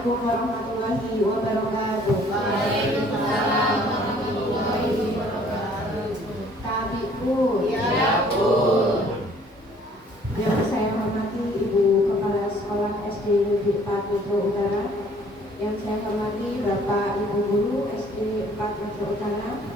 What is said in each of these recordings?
Assalamualaikum warahmatullahi wabarakatuh. Waalaikumsalam warahmatullahi wabarakatuh. Tabiku. Ya Bu. Yang saya hormati Ibu Kepala Sekolah SD Negeri 4 Metro Utara, yang saya hormati Bapak Ibu Guru SD 4 Metro Utara.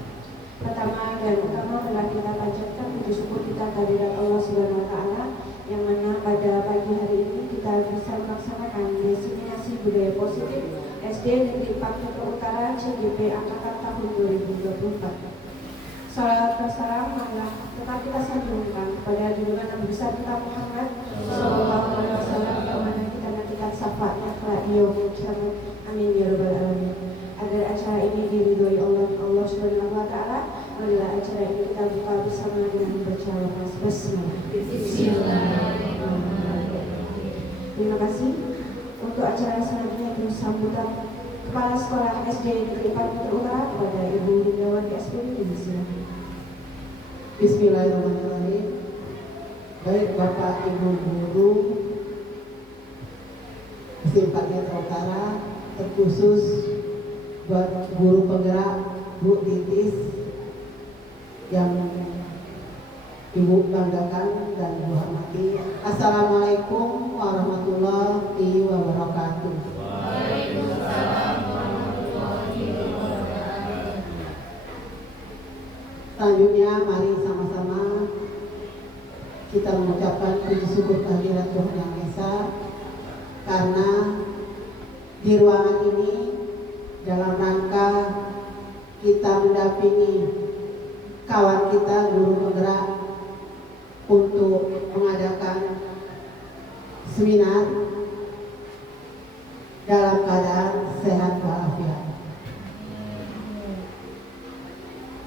Pertama dan utama adalah kita panjatkan puji syukur kita kehadirat Allah Subhanahu wa Ta'ala, yang mana pada pagi hari ini kita bisa melaksanakan diseminasi budaya positif SD Negeri 4 Metro Utara CGP Angkatan tahun 2024. Salawat dan salam marilah tetap kita sanjungkan kepada junjungan Nabi besar kita Muhammad Sallallahu Alaihi Wasallam, yang mana kita nantikan syafaatnya kelak di yaumul kiamat. Amin ya rabbal alamin. Agar acara ini diridhoi Allah Subhanahu wa Ta'ala, marilah acara ini kita buka bersama dengan membaca basmalah. Bismillahirrahmanirrahim. Terima kasih. Untuk acara selanjutnya itu sambutan Kepala Sekolah SD Negeri 4 Metro Utara kepada Ibu Hindawati SPD. Bismillahirrahmanirrahim. Baik Bapak Ibu Guru SD 4 Metro Utara, terkhusus buat guru penggerak Bu Titis yang Ibu banggakan dan Ibu hormati. Assalamualaikum warahmatullahi wabarakatuh. Waalaikumsalam warahmatullahi wabarakatuh. Selanjutnya mari sama-sama kita mengucapkan puji syukur kehadirat Tuhan Yang Esa, karena di ruangan ini dalam rangka kita mendampingi kawan kita guru penggerak untuk mengadakan seminar dalam keadaan sehat walafiat.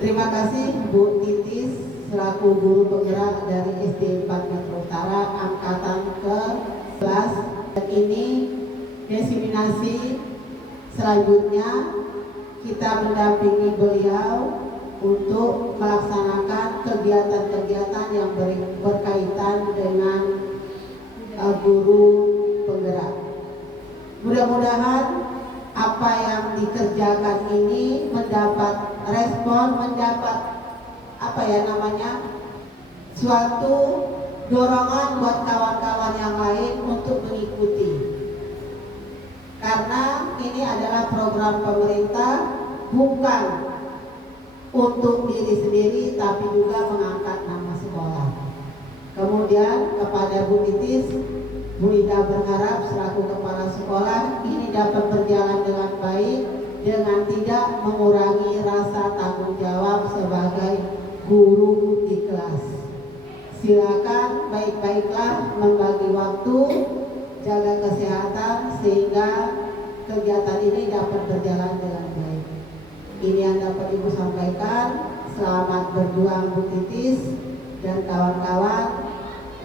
Terima kasih Bu Titis selaku guru penggerak dari SD 4 Metro Utara angkatan ke-11. Dan ini diseminasi selanjutnya kita mendampingi beliau untuk melaksanakan kegiatan-kegiatan yang berkaitan dengan guru penggerak. Mudah-mudahan apa yang dikerjakan ini mendapat respon, mendapat suatu dorongan buat kawan-kawan yang lain untuk mengikuti. Karena ini adalah program pemerintah, bukan untuk diri sendiri tapi juga mengangkat nama sekolah. Kemudian kepada Bu Titis, Bu Ida berharap selaku kepala sekolah ini dapat berjalan dengan baik dengan tidak mengurangi rasa tanggung jawab sebagai guru di kelas. Silakan baik-baiklah membagi waktu, jaga kesehatan sehingga kegiatan ini dapat berjalan dengan baik. Ini yang dapat Ibu sampaikan. Selamat berjuang Bu Titis dan kawan-kawan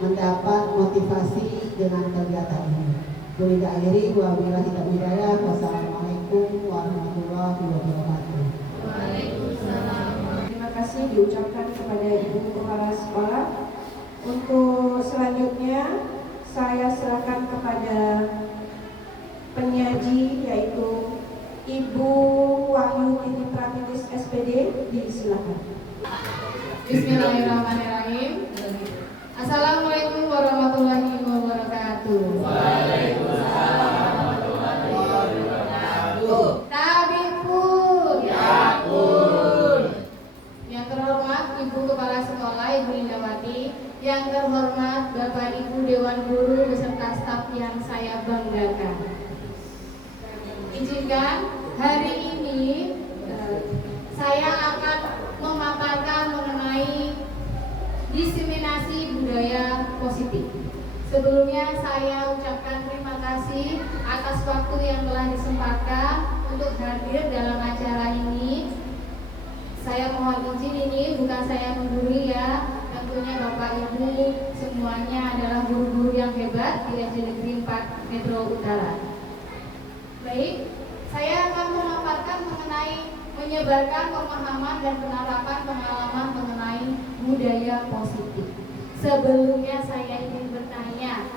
mendapat motivasi dengan kegiatan ini. Bu Ida akhiri, wabillahi hidayah. Wassalamualaikum warahmatullahi wabarakatuh. Waalaikumsalam. Terima kasih diucapkan kepada Ibu Kepala Sekolah. Untuk selanjutnya saya serahkan kepada penyaji yaitu Ibu Wahyu Titi Pratitis SPD. Disilakan. Bismillahirrahmanirrahim. Assalamualaikum warahmatullahi wabarakatuh. Waalaikumsalam warahmatullahi wabarakatuh. Tabipun. Ya Pun. Yang terhormat Ibu Kepala Sekolah Ibu Indawati, yang terhormat Bapak Ibu Dewan Guru beserta staf yang saya banggakan. Izinkan hari ini saya akan memaparkan mengenai diseminasi budaya positif. Sebelumnya saya ucapkan terima kasih atas waktu yang telah disempatkan untuk hadir dalam acara ini. Saya mohon izin, ini bukan saya menggurui ya, tentunya Bapak Ibu semuanya adalah guru-guru yang hebat di SD Negeri 4 Metro Utara. Baik, saya akan memaparkan mengenai menyebarkan pemahaman dan penerapan pengalaman mengenai budaya positif. Sebelumnya saya ingin bertanya,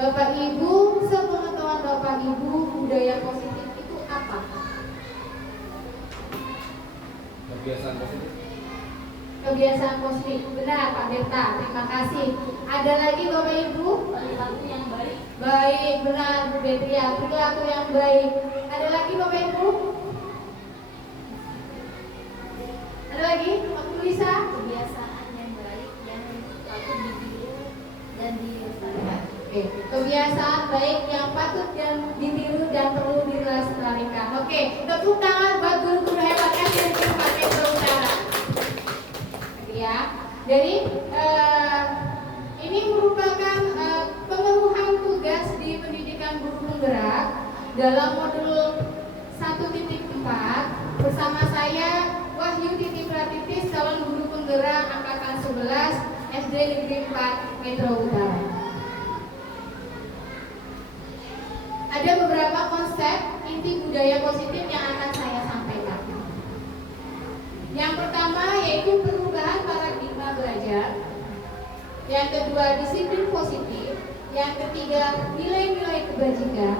Bapak Ibu, sepengetahuan Bapak Ibu, budaya positif itu apa? Kebiasaan positif. Kebiasaan positif, benar Pak Deta, terima kasih. Ada lagi Bapak Ibu? Perilaku yang baik. Baik, benar Bu Detria, perilaku yang baik. Ada lagi Bapak Ibu? Ada lagi? Waktu Lisa? Kebiasaan yang baik yang patut ditiru dan dilestarikan. Oke, kebiasaan baik yang patut dan ditiru dan perlu dilestarikan. Oke, tepuk tangan buat guru-guru hebat SD Negeri 4 Metro Utara. Ya, jadi ini merupakan pemenuhan tugas di pendidikan guru penggerak dalam modul 1.4 bersama saya Wahyu Titi Pratitis, calon guru penggerak angkatan 11 SD Negeri 4 Metro Utara. Ada beberapa konsep inti budaya positif yang akan saya sampaikan. Yang pertama yaitu perubahan paradigma belajar. Yang kedua disiplin positif. Yang ketiga nilai-nilai kebajikan.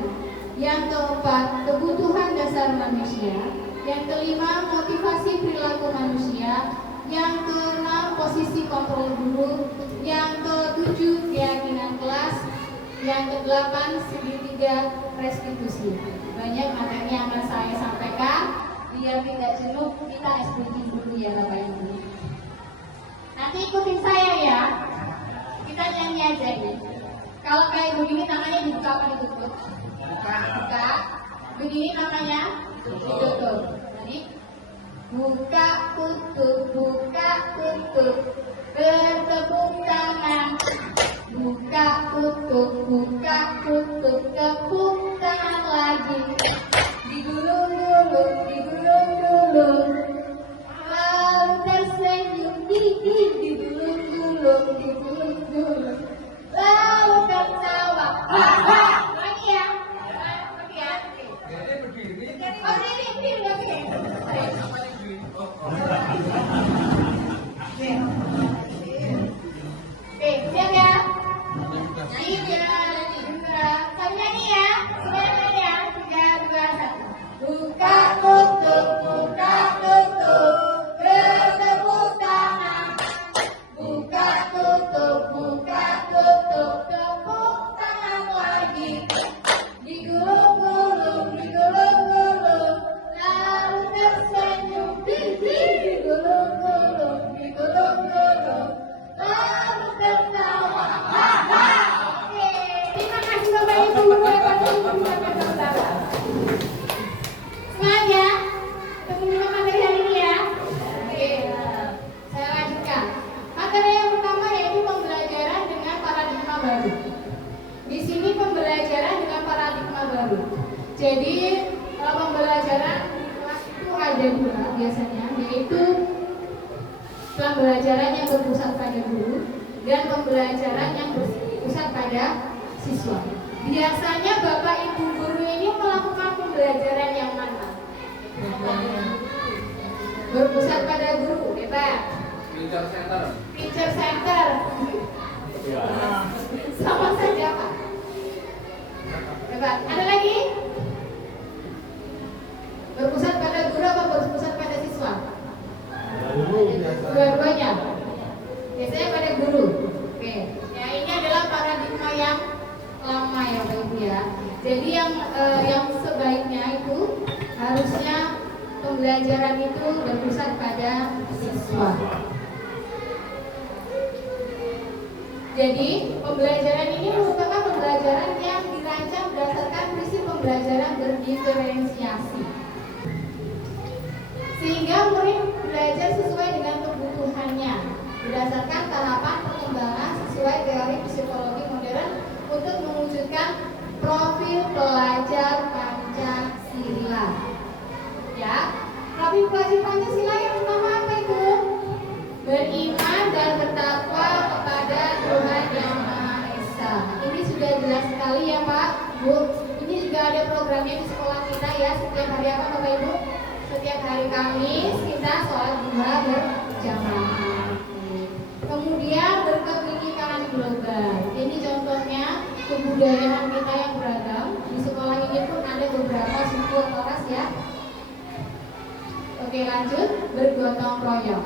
Yang keempat kebutuhan dasar manusia. Yang kelima motivasi perilaku manusia. Yang keenam posisi kontrol guru. Yang ketujuh keyakinan kelas. Yang kedelapan segitiga restitusi. Banyak materi yang akan saya sampaikan. Biar tidak jenuh, kita eksekusi dulu ya Bapak Ibu. Nanti ikutin saya ya. Kita nyanyi aja nih. Kalau kayak begini namanya dibuka apa ditutup? Buka. Begini namanya ditutup. Jadi buka tutup, bertepuk tangan. Buka tutup, tepuk tangan lagi. Digulung-gulung, lalu tersenyum, digulung-gulung, lalu tertawa. Lagi ya, berdiri. Oh, berdiri, oke. Oke, siap ya? Nyanyi ya, kami nyanyi ya, semuanya ya, 3, 2, 1. Buka tutup, bertepuk tangan. Buka tutup, tepuk tangan lagi. Digulung-gulung, lalu tersenyum, digulung-gulung, lalu tertawa. Oke, terima kasih Bapak Ibu. Semangat ya, tunggu materi hari ini ya. Oke, saya lanjutkan. Materi yang pertama yaitu pembelajaran dengan paradigma baru. Di sini pembelajaran dengan paradigma baru. Jadi pembelajaran di kelas itu ada dua biasanya, yaitu pembelajaran yang berpusat pada guru dan pembelajaran yang berpusat pada siswa. Biasanya Bapak Ibu guru ini melakukan pembelajaran yang mana? Berpusat pada guru, hebat. Teacher center. Sama saja Pak. Hebat. Ada lagi? Berpusat pada guru apa berpusat pada siswa? Dua-duanya. Biasanya pada guru. Oke. Ya, ini adalah paradigma yang lama ya Bapak Ibu ya. Jadi yang sebaiknya itu harusnya pembelajaran itu berpusat pada siswa. Jadi pembelajaran ini merupakan pembelajaran yang dirancang berdasarkan prinsip pembelajaran berdiferensiasi, sehingga murid belajar sesuai dengan kebutuhannya berdasarkan tahapan perkembangan sesuai teori psikologi modern untuk mewujudkan profil pelajar Pancasila. Ya, profil pelajar Pancasila yang pertama apa itu? Beriman dan bertakwa kepada Tuhan Yang Maha Esa. Ini sudah jelas sekali ya Pak, Bu. Ini juga ada programnya di sekolah kita ya. Setiap hari apa Bapak Ibu? Setiap hari Kamis kita sholat duha berjamaah. Kemudian berkebinekaan global. Ini contohnya kebudayaan kita yang beragam. Di sekolah ini pun ada beberapa suku atau ras ya. Oke, lanjut, bergotong royong.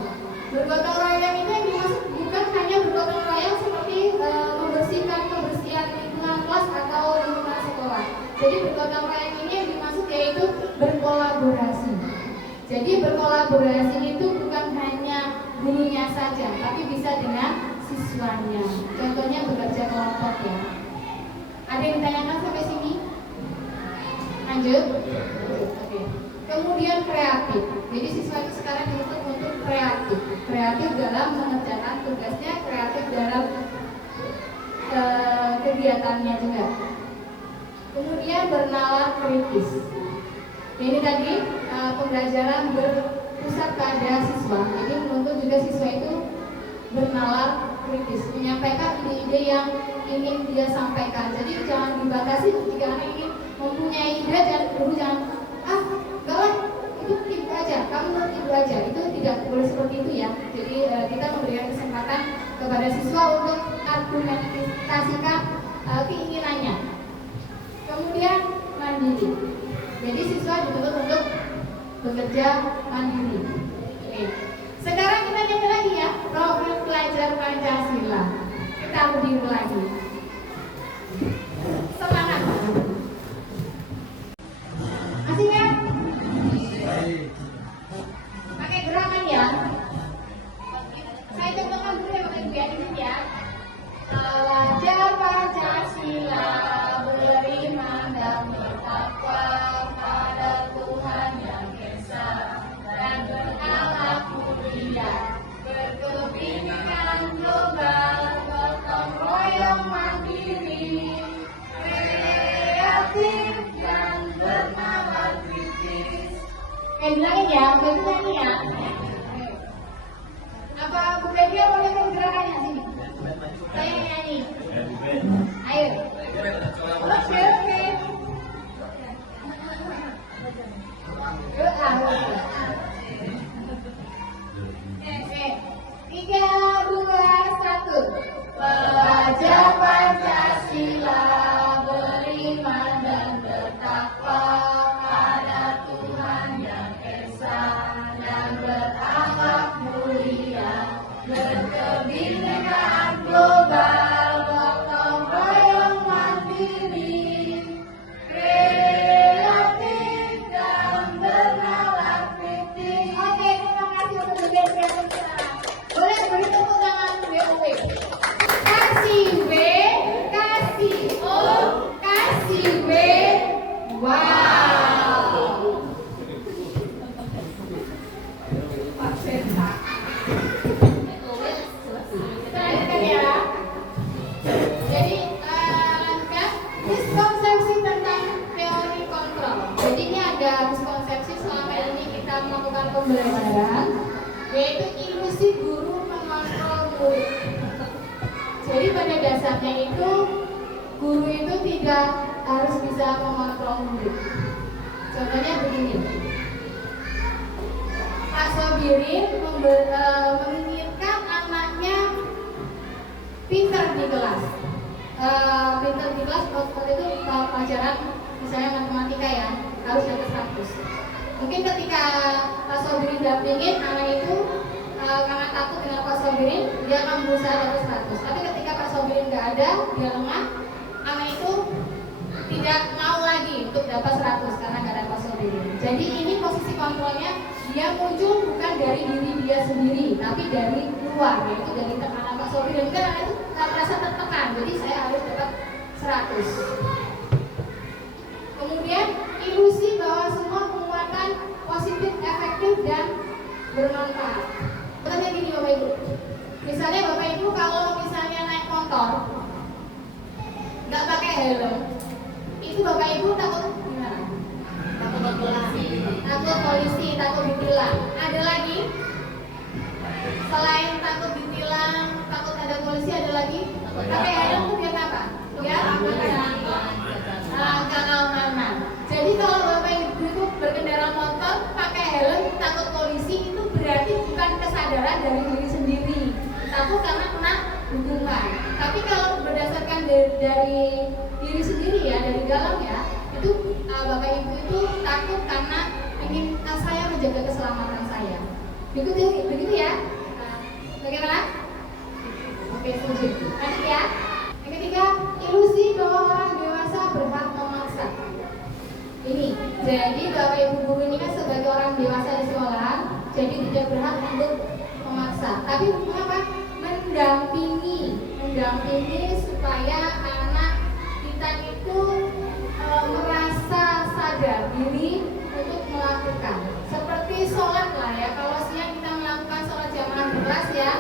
Bergotong royong itu yang dimaksud bukan hanya bergotong royong seperti membersihkan kebersihan lingkungan kelas atau lingkungan sekolah. Jadi bergotong royong ini yang dimaksud yaitu berkolaborasi. Jadi berkolaborasi itu bukan hanya gurunya saja, tapi bisa dengan siswanya. Contohnya bekerja kelompok ya. Ada yang ditanyakan sampai sini? Lanjut. Oke. Kemudian kreatif. Jadi siswa itu sekarang dituntut untuk kreatif. Kreatif dalam mengerjakan tugasnya, kreatif dalam kegiatannya juga. Kemudian bernalar kritis. Ini tadi pembelajaran berpusat pada siswa. Jadi menuntut juga siswa itu bernalar kritis, menyampaikan ide-ide yang ingin dia sampaikan. Jadi jangan dibatasi jika anak ingin mempunyai ide dan guru jangan enggak lah, itu aja, kamu menurut itu aja. Itu tidak boleh seperti itu ya. Jadi kita memberikan kesempatan kepada siswa untuk argumentasikan keinginannya. Kemudian mandiri. Jadi siswa dituntut untuk bekerja mandiri. Oke. Sekarang kita nyanyi lagi ya, profil pelajar Pancasila. Kita berdiri lagi. Semangat. Masih ya? Pakai gerakan ya. Saya contohkan dulu ya, pakai biarin ya. Pelajar Pancasila beriman dan bertakwa pada Tuhan yang Esa dan berakhlak mulia, berkebinekaan global, gotong royong mandiri, kreatif dan bernalar kritis. Bilangin ya, bilangin ya. Apa Bu Dedia boleh menggerakannya sini? Saya nyanyi. Ayo. Oke. Oke. 3, 2, 1. Pelajar Pancasila beriman dan bertakwa pada Tuhan yang Esa dan berakhlak mulia, berkebinekaan global, gotong royong mandiri, kreatif dan bernalar kritis. Oke, terima kasih untuk berbicara. Boleh beri tepuk tangan BOW. Kasih B, kasih O, kasih B. Wow. Pak Senta. Kita lanjutkan ya. Jadi lanjutkan miskonsepsi tentang teori kontrol. Jadi ini ada miskonsepsi selama ini kita melakukan pembelajaran, yaitu ilusi guru mengontrol murid. Jadi pada dasarnya itu guru itu tidak harus bisa mengontrol murid. Contohnya begini, Pak Sobirin menginginkan anaknya pintar di kelas. Pintar di kelas waktu itu pelajaran misalnya matematika ya harus dapat 100. Mungkin ketika Pak Sobirin dampingin anak itu karena takut dengan Pak Sobirin, dia akan berusaha dapat 100. Tapi ketika Pak Sobirin nggak ada, dia lemah, anak itu tidak mau lagi untuk dapat 100 karena nggak ada Pak Sobirin. Jadi ini posisi kontrolnya dia muncul bukan dari diri dia sendiri, tapi dari luar, yaitu dari tekanan Pak Sobirin. Kan anak itu merasa tertekan, jadi saya harus dapat 100. Kemudian ilusi bahwa semua penguatan positif, efektif dan bermanfaat. Contohnya gini Bapak Ibu, misalnya Bapak Ibu kalau misalnya naik motor nggak pakai helm, itu Bapak Ibu takut gimana? Takut polisi, takut ditilang. Ada lagi? Selain takut ditilang, takut ada polisi, ada lagi? Pakai helm itu biar apa? Biar keamanan. Jadi kalau Bapak Ibu itu berkendara motor pakai helm, takut polisi, itu berarti bukan kesadaran dari diri sendiri, takut karena kena hukuman. Tapi kalau berdasarkan dari diri sendiri ya, dari dalam ya, itu Bapak Ibu itu takut karena ingin saya menjaga keselamatan saya. Begitu ya? Bagaimana? Oke, setuju. Lanjut ya. Yang ketiga, ilusi bahwa orang dewasa berhak memaksa. Ini, jadi Bapak Ibu guru ini kan sebagai orang dewasa di sekolah, jadi tidak berhak untuk memaksa. Tapi apa? Mendampingi supaya anak kita itu merasa sadar diri untuk melakukan. Seperti sholat lah ya, kalau siang kita melakukan sholat jamaah di kelas ya,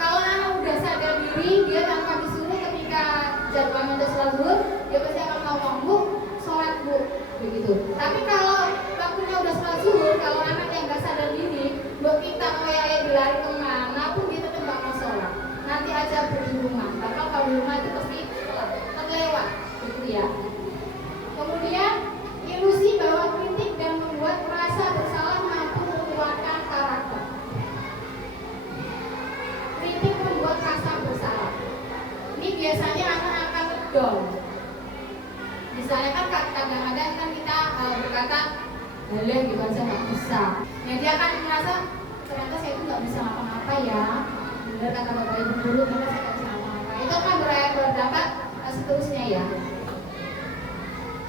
kalau anak udah sadar diri, dia tanpa disuruh ketika jadwalnya udah sholat zuhur, dia pasti akan ngomong, Bu, sholat Bu, begitu. Tapi kalau waktunya udah sholat zuhur, kalau anak yang nggak sadar diri, Bu kita kayak dilari kemana pun dia tetap nggak mau sholat. Nanti aja di rumah, bakal kalau di rumah itu pasti terlewat, gitu ya. Kemudian ilusi bahwa kritik dan membuat rasa bersalah mampu menguatkan karakter. Kritik membuat rasa bersalah. Ini biasanya anak akan down. Misalnya kan kadang-kadang kan kita berkata, "Boleh gitu aja nggak bisa." Nah dia akan merasa ternyata saya itu nggak bisa ngapa-ngapa ya. Benar kata Bapak Ibu guru, ternyata saya nggak bisa ngapa-ngapa. Itu kan berdampak seterusnya ya.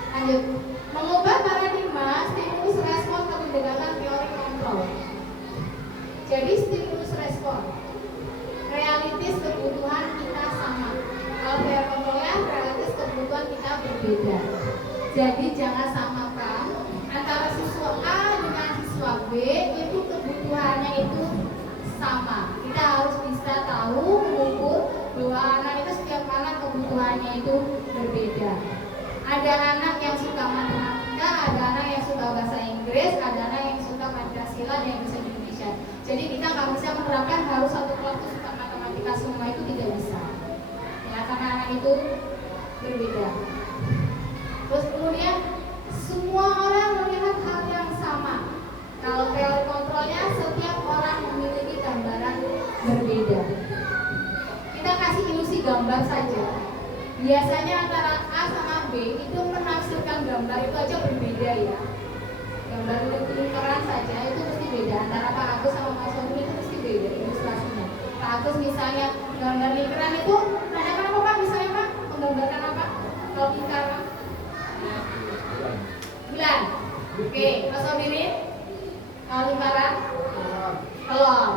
Lanjut, mengubah paradigma stimulus respon ke pendekatan teori kontrol. Jadi stimulus respon, realitis kebutuhan kita sama. Kalau teori kontrolnya realitis kebutuhan kita berbeda. Jadi jangan samakan antara siswa A dengan siswa B itu kebutuhannya itu sama. Kita harus bisa tahu mengukur bahwa anak itu setiap anak kebutuhannya itu berbeda. Ada anak yang suka matematika, ada anak yang suka bahasa Inggris, ada anak yang suka Pancasila dan yang bisa Indonesia. Jadi kita nggak bisa menerapkan harus satu kelompok suka matematika semua, itu tidak bisa. Ya, karena anak itu berbeda. Terus kemudian semua orang melihat hal yang sama. Kalau teori kontrolnya setiap orang memiliki gambaran berbeda. Kita kasih ilusi gambar saja. Biasanya antara A sama B itu menafsirkan gambar itu aja berbeda ya. Gambar lingkaran saja itu mesti beda. Antara Pak Agus sama Mas Sony itu mesti beda ilustrasinya. Pak Agus misalnya gambar lingkaran itu menandakan apa Pak? Misalnya Pak menggambarkan apa? Kalau lingkaran bulan. Oke, Mas Sony kalau lingkaran telur.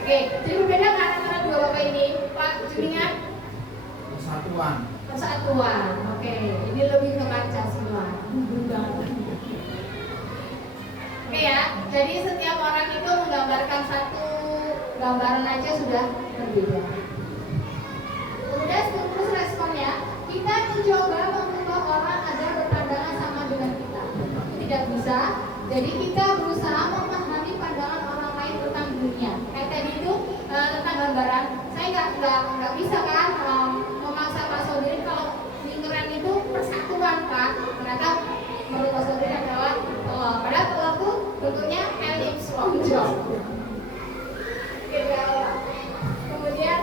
Oke, jadi berbeda kan antara dua bapak ini, Pak Juningan? Persatuan. Oke, ini lebih ke Pancasila. Oke ya, jadi setiap orang itu menggambarkan satu gambaran aja sudah berbeda. Kemudian stimulus responnya, kita mencoba mengubah orang agar berpandangan sama dengan kita. Tidak bisa, jadi kita berusaha memahami pandangan orang lain tentang dunia. Kayak tadi itu tentang gambaran, saya nggak bisa kan memaksa Pak Sodiri kalau lingkaran itu persatuan Pak. Ternyata menurut Pak Sodiri adalah telur. Padahal telur itu bentuknya elips lonjong. Kemudian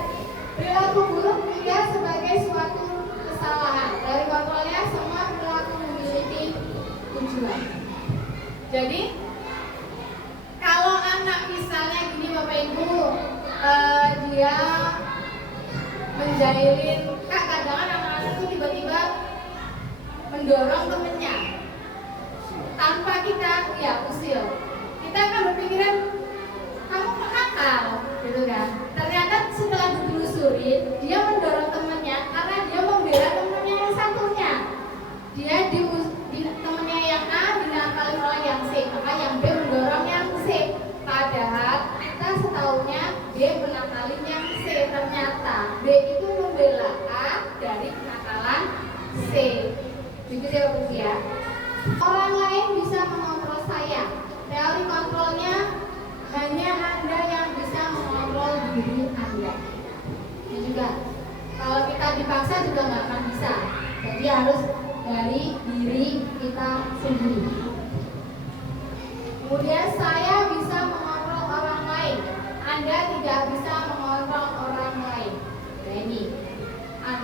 perilaku buruk juga sebagai suatu kesalahan. Dari kontrolnya semua perilaku memiliki tujuan. Jadi kalau anak misalnya gini Bapak Ibu, dia menjahilin, kadang-kadang anak-anak itu tiba-tiba mendorong temennya tanpa kita usil. Kita akan berpikiran kamu nakal, gitu kan? Ternyata setelah ditelusuri, dia mendorong temennya karena dia membela temennya yang satunya. Dia temennya yang A dinakali oleh yang C, maka yang B mendorong yang C. Padahal kita setahunya B menakali yang C. Ternyata B itu membela A dari kenakalan C. Begitu ya Bu ya. Orang lain bisa mengontrol saya. Teori kontrolnya hanya Anda yang bisa mengontrol diri Anda. Ini juga kalau kita dipaksa juga nggak akan bisa. Jadi harus dari diri kita sendiri. Kemudian saya bisa mengontrol orang lain. Anda tidak bisa mengontrol orang lain. Nah ini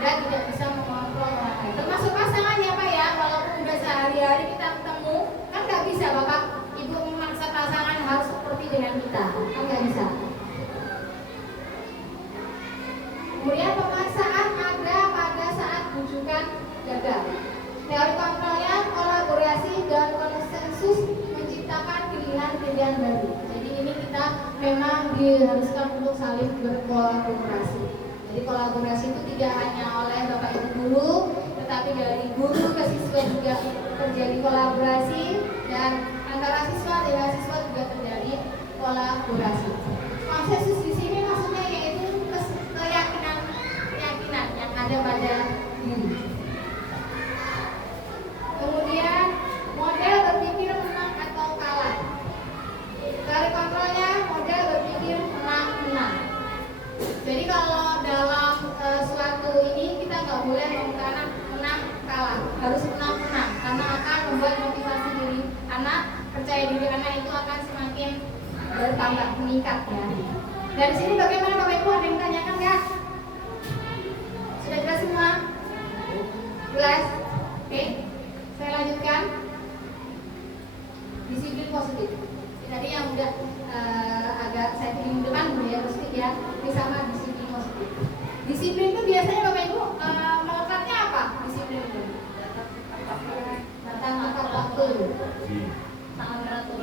Anda tidak bisa mengontrol orang lain. Termasuk pasangan ya Pak ya, walaupun udah sehari-hari kita ketemu, kan nggak bisa Bapak Ibu memaksa pasangan harus seperti dengan kita, kan nggak bisa. Kemudian pemaksaan ada pada saat bujukan gagal. Teori kontrolnya kolaborasi dan konsensus menciptakan pilihan-pilihan baru. Jadi ini kita memang diharuskan untuk saling berkolaborasi. Jadi kolaborasi itu tidak hanya oleh Bapak Ibu guru, tetapi dari guru ke siswa juga terjadi kolaborasi, dan antara siswa dengan siswa juga terjadi kolaborasi. Konsensus di sini maksudnya yaitu keyakinan yang ada pada diri. Kemudian model berpikir menang atau kalah. Dari kontrolnya model berpikir menang-menang. Jadi kalau dalam suatu ini kita nggak boleh mengatakan menang kalah, harus menang-menang karena akan membuat motivasi diri anak, percaya diri anak itu akan semakin bertambah meningkat ya. Dari sini bagaimana Bapak Ibu, ada yang tanyakan nggak? Sudah jelas semua? Jelas? Oke, saya lanjutkan. Disiplin positif. Tadi yang udah agak saya pilih depan budaya positif ya, ini sama disiplin positif. Disiplin itu biasanya Bapak Ibu melekatnya apa? Disiplin itu taat waktu.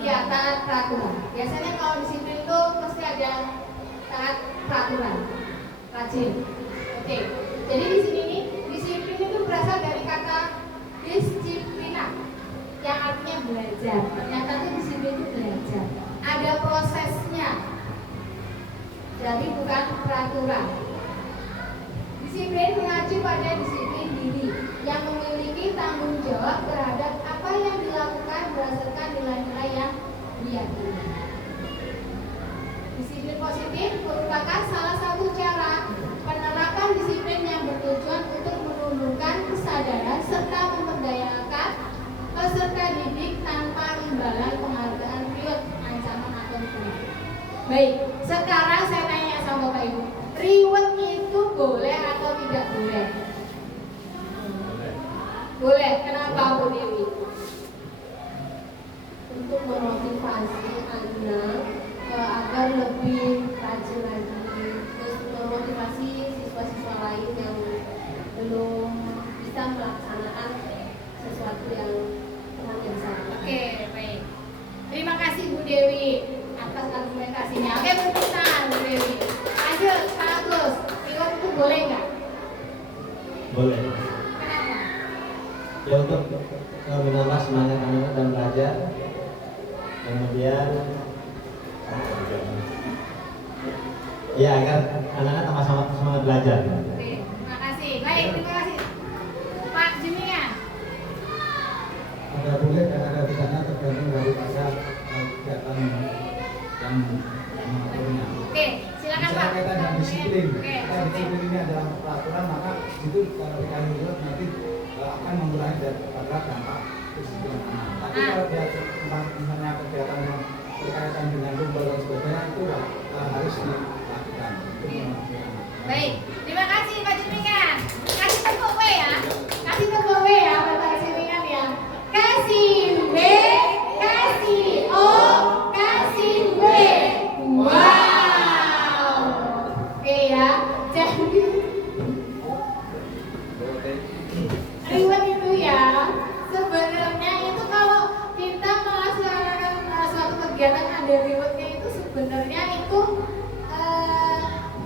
Ya, taat peraturan. Biasanya kalau disiplin itu pasti ada taat peraturan, rajin. Oke. Jadi di sini nih, disiplin itu berasal dari kata disiplina, yang artinya belajar. Ternyata itu disiplin itu belajar. Ada prosesnya. Jadi bukan peraturan. Disiplin mengacu pada disiplin diri yang memiliki tanggung jawab terhadap apa yang dilakukan berdasarkan nilai-nilai yang diyakini. Disiplin positif merupakan salah satu cara penerapan disiplin yang bertujuan untuk menumbuhkan kesadaran serta memberdayakan peserta didik tanpa imbalan penghargaan, reward, ancaman atau hukuman. Baik, sekarang saya tanya sama Bapak Ibu, reward itu boleh atau tidak boleh? Boleh. Kenapa Bu Dewi? Untuk memotivasi anak agar lebih rajin lagi, terus memotivasi siswa-siswa lain yang belum bisa melaksanakan sesuatu yang telah biasa. Oke, baik. Terima kasih Bu Dewi atas argumentasinya. Oke, beri tangan Bu Dewi. Lanjut, Pak Agus. Reward itu boleh nggak? Boleh. Kenapa? Ya untuk menambah semangat anak dan belajar. Kemudian ya agar anak-anak tambah semangat belajar. Oke, terima kasih. Baik, terima kasih. Pak Jumian. Ada boleh dan ada tidaknya tergantung daripada kegiatan yang mengaturnya. Oke, silakan Pak. Misalnya kita dengan disiplin, Oke, kita disiplin ini adalah peraturan, maka itu kalau kita hidup nanti akan mengurangi daripada dampak disiplin anak. Tapi kalau dia misalnya kegiatan yang berkaitan dengan lomba dan sebagainya itu harus dilakukan. Itu memastikan. Baik, terima kasih Pak Jumingan. Kasih tepuk W ya. Kasih tepuk W ya Bapak Jumingan ya. Kasih W, kasih O, kasih W. Wow. Oke ya. Jadi reward itu ya, sebenarnya itu kalau kita melaksanakan suatu kegiatan ada rewardnya itu sebenarnya itu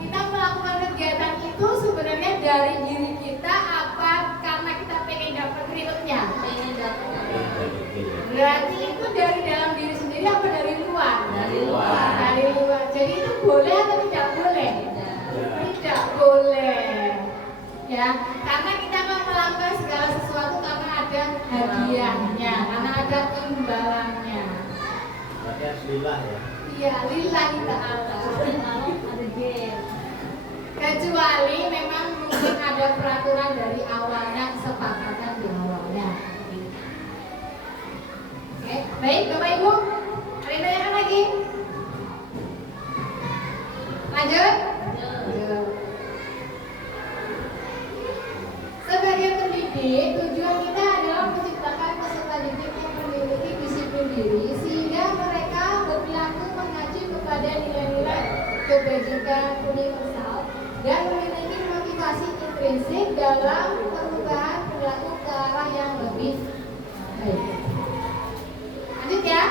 kita melakukan kegiatan itu sebenarnya dari diri kita apa karena kita pengen dapat rewardnya? Pengen dapat. Berarti itu dari dalam diri sendiri apa dari luar? Dari luar. Dari luar. Jadi itu boleh atau tidak boleh? Tidak boleh. Ya, karena kita mau melakukan segala sesuatu karena ada hadiahnya, karena ada imbalannya. Berarti harus lillah ya. Iya, lillahi ta'ala. Ada game. Kecuali memang mungkin ada peraturan dari awalnya, kesepakatan di awalnya. Oke, baik Bapak Ibu. Ada yang tanyakan lagi? Lanjut? Lanjut. pendidikan universal dan memiliki motivasi intrinsik dalam perubahan perilaku ke arah yang lebih baik. Lanjut ya.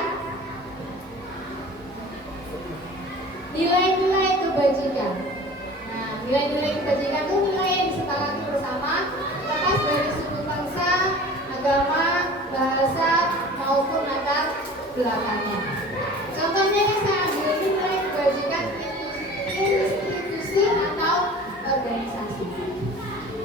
Nilai-nilai kebajikan. Nah, nilai-nilai kebajikan itu nilai yang disepakati bersama, lepas dari suku bangsa, agama, bahasa maupun latar belakangnya. Contohnya ini saya ambil nilai kebajikan institusi atau organisasi.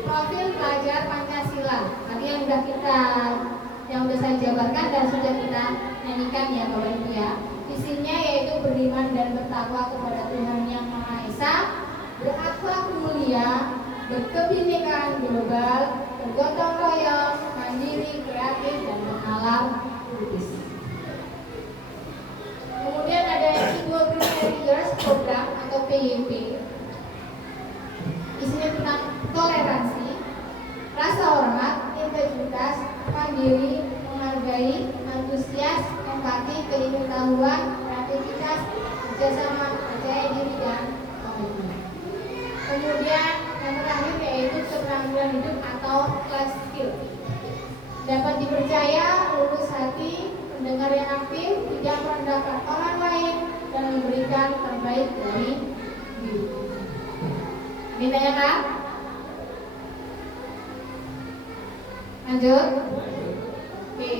Profil pelajar Pancasila. Tadi yang sudah saya jabarkan dan sudah kita nyanyikan ya Bapak Ibu ya. Isinya yaitu beriman dan bertakwa kepada Tuhan Yang Maha Esa, berakhlak mulia, berkebinekaan global, bergotong royong, mandiri, kreatif, dan bernalar kritis. Kemudian ada Equal Privileges Program atau PYP. Isinya tentang toleransi, rasa hormat, integritas, mandiri, menghargai, antusias, empati, keingintahuan, kreativitas, kerjasama, percaya diri, dan komitmen. Kemudian yang terakhir yaitu keterampilan hidup atau life skill. Dapat dipercaya, lurus hati, pendengar yang aktif, tidak merendahkan orang lain, dan memberikan terbaik dari diri. Ditanyakan? Lanjut. Oke.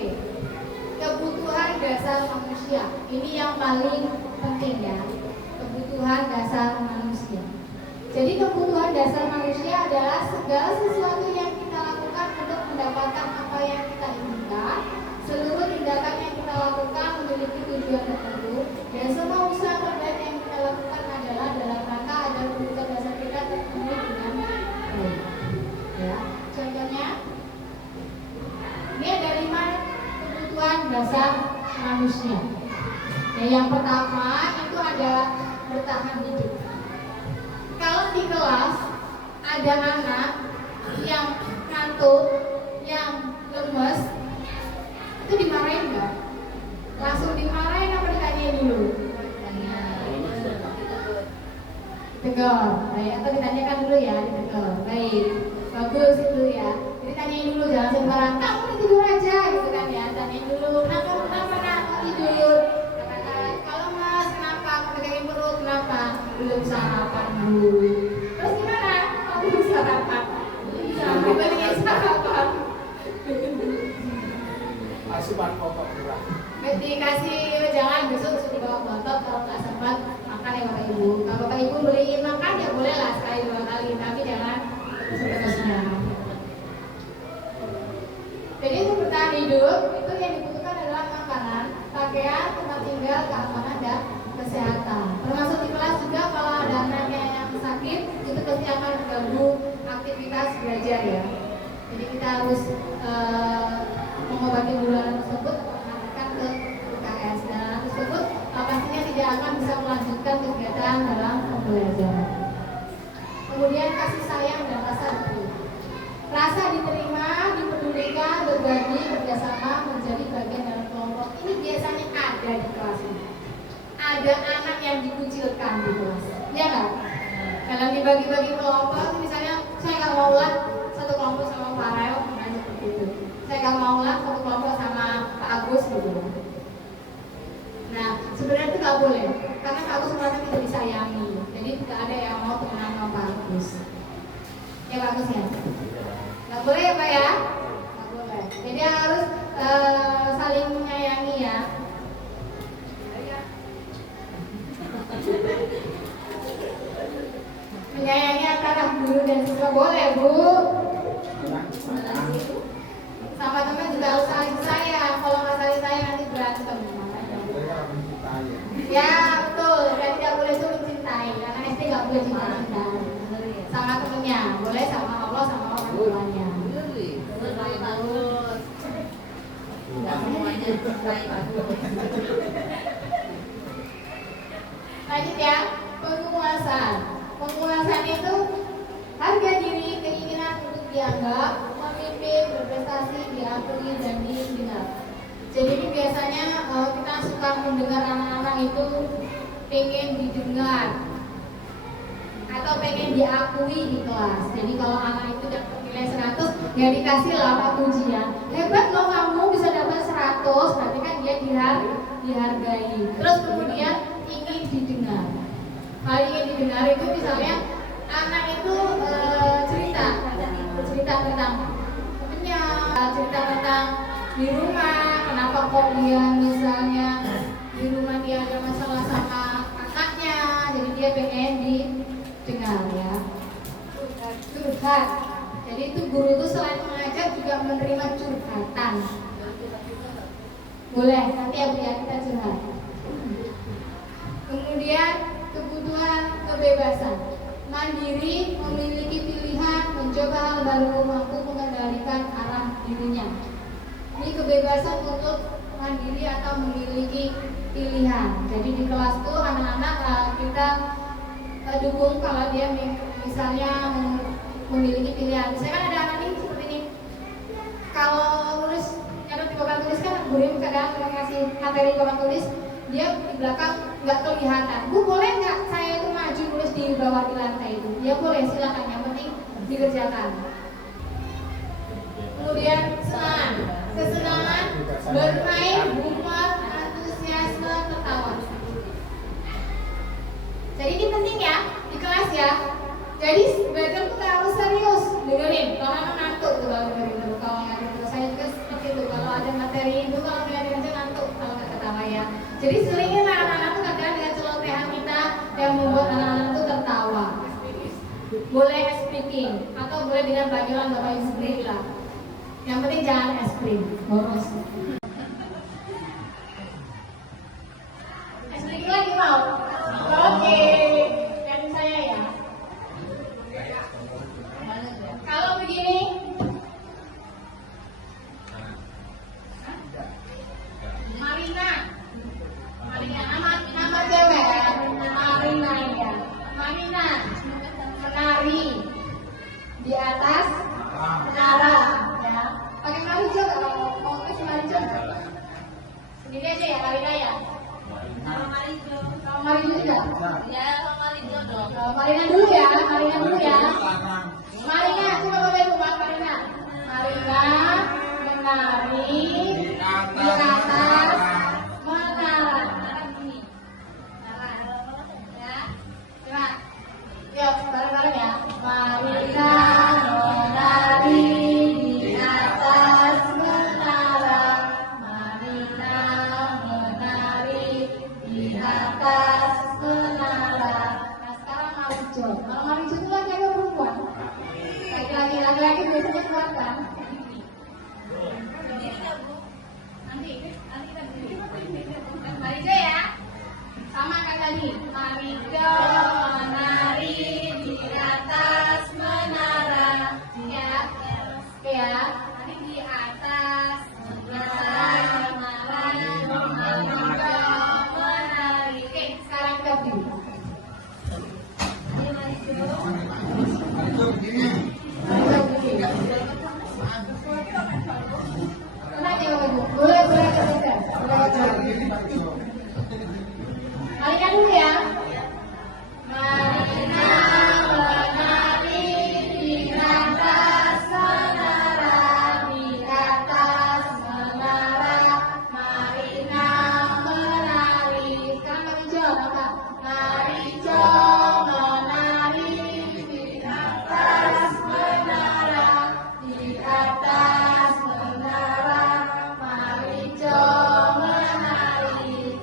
Kebutuhan dasar manusia. Ini yang paling penting ya. Kebutuhan dasar manusia. Jadi kebutuhan dasar manusia adalah segala sesuatu yang kita lakukan untuk mendapatkan apa yang kita inginkan. Seluruh tindakan yang kita lakukan memiliki tujuan tertentu, dan semua usaha terbaik yang kita lakukan adalah dalam rangka agar kebutuhan dasar kita terpenuhi dengan baik. Ya, contohnya, ini ada 5 kebutuhan dasar manusia. Ya, yang pertama itu ada bertahan hidup. Kalau di kelas ada anak yang ngantuk, yang lemes, itu dimarahin nggak? Langsung dimarahin apa ditanyain dulu? Tegur, baik, atau ditanyakan dulu ya, ditegur. Baik, bagus itu ya. Jadi tanyain dulu, jangan sembarang kamu tidur aja gitu kan ya. Tanyain dulu, nah kamu kenapa nak tidur? Katakan, kalau mas kenapa? Kamu pegangin perut, kenapa? Belum sarapan dulu. Terus gimana? Kamu belum sarapan? Jangan dibandingin sarapan. Asupan pokok murah. Dikasih jangan besok suruh bawa botol kalau nggak sempat makan ya Bapak Ibu. Kalau Bapak Ibu beliin makan ya boleh lah sekali 2 kali, tapi jangan seterusnya. Jadi untuk bertahan hidup itu yang dibutuhkan adalah makanan, pakaian, tempat tinggal, keamanan, dan kesehatan. Termasuk di kelas juga kalau ada anaknya yang sakit itu pasti akan mengganggu aktivitas belajar ya. Jadi kita harus mengobati bulanan tersebut atau mengantarkan ke UKS, dan anak tersebut pastinya tidak akan bisa melanjutkan kegiatan dalam pembelajaran. Kemudian kasih sayang dan rasa diterima. Rasa diterima, dipedulikan, berbagi, kerjasama, menjadi bagian dalam kelompok. Ini biasanya ada di kelas ini. Ada anak yang dikucilkan di kelas, ya kan? Dalam dibagi-bagi kelompok, misalnya saya nggak mau lah satu kelompok sama Pak Reo, seperti itu. Saya nggak mau lah satu kelompok sama Pak Agus gitu. Nah, sebenarnya itu nggak boleh, karena Pak Agus merasa tidak disayangi. Jadi tidak ada yang mau temenan sama Pak Agus. Ya Pak Agus ya? Nggak boleh ya Pak ya? Nggak boleh. Jadi harus saling menyayangi ya. Menyayangi antara guru dan siswa boleh Bu. Sama teman juga harus saling sayang. Kalau nggak saling sayang nanti berantem. Ya betul. Dan tidak boleh itu mencintai. Karena SD nggak boleh cinta-cinta. Sama temennya, boleh sama Allah sama orang tuanya. Lanjut ya, penguasaan. Penguasaan itu harga diri, keinginan untuk dianggap, memimpin, berprestasi, diakui, dan didengar. Jadi ini biasanya kita suka mendengar anak-anak itu pengen didengar. atau pengen diakui di kelas. Jadi kalau anak itu dapat nilai 100, ya dikasih lah pujian. Hebat loh kamu bisa dapat 100, berarti kan dia dihargai. Terus kemudian ingin didengar. Kalau ingin didengar itu misalnya anak itu cerita tentang temennya, cerita tentang di rumah, kenapa kok dia misalnya di rumah dia ada masalah sama kakaknya, jadi dia pengen didengar ya. Curhat. Jadi itu guru itu selain mengajar juga menerima curhatan. Boleh, nanti ya Bu ya kita curhat. Kemudian kebutuhan kebebasan. Mandiri, memiliki pilihan, mencoba hal baru, mampu mengendalikan arah dirinya. Ini kebebasan untuk mandiri atau memiliki pilihan. Jadi di kelas tuh anak-anak kita dukung kalau dia misalnya memiliki pilihan. Misalnya kan ada anak ini seperti ini. Kalau nulis nyadot di papan tulis kan guru kadang kasih materi papan tulis, dia di belakang nggak kelihatan. Bu boleh nggak saya itu maju nulis di bawah di lantai itu? Ya boleh, silakan. Yang penting dikerjakan. Kemudian kesenangan, bermain, humor, antusiasme, ketawa. Jadi ini penting ya di kelas ya. Jadi belajar tuh harus serius, dengerin. Kalau anak ngantuk tuh kalau dengerin dulu. Kalau nggak dengerin, saya juga seperti itu. Kalau ada materi itu kalau dengerin aja ngantuk kalau nggak ketawa ya. Jadi seringnya anak-anak tuh kadang dengan celotehan kita yang membuat anak-anak tuh tertawa. Boleh speaking atau boleh dengan panggilan Bapak Ibu sendiri lah. Yang penting jangan es krim, boros. Es krim lagi mau? Oke, dan saya ya. Kalau begini, Marina nama cewek, Marina ya. Marina menari di atas menara. Pakai menara hijau nggak? Mau pakai menara hijau nggak? Sendiri aja ya, Marina ya. Kalau Marina juga? Ya, kalau Marina dong. Marina dulu ya, Marina dulu ya. Marina, coba Bapak Ibu buat Marina. Marina menari di atas menara. Ya, coba. Yuk, bareng-bareng ya. Marina menari di atas menara. Marina menari di atas menara. Nah sekarang Marijo. Kalau Marijo itu laki-laki perempuan? Laki-laki biasanya kuat kan? Nanti kita Marijo ya. Sama kan tadi. Marijo menari di atas menara. Ya. Ya. Nanti di atas menara. Marijo menari. Oke, sekarang kita berdiri. Tenang ya Bapak Ibu. Boleh kerja. Kalian dulu ya. Marina menari di atas menara, di atas menara. Marina menari. Sekarang Kak Mijo, apa? Marijo menari di atas menara, di atas menara. Marijo menari.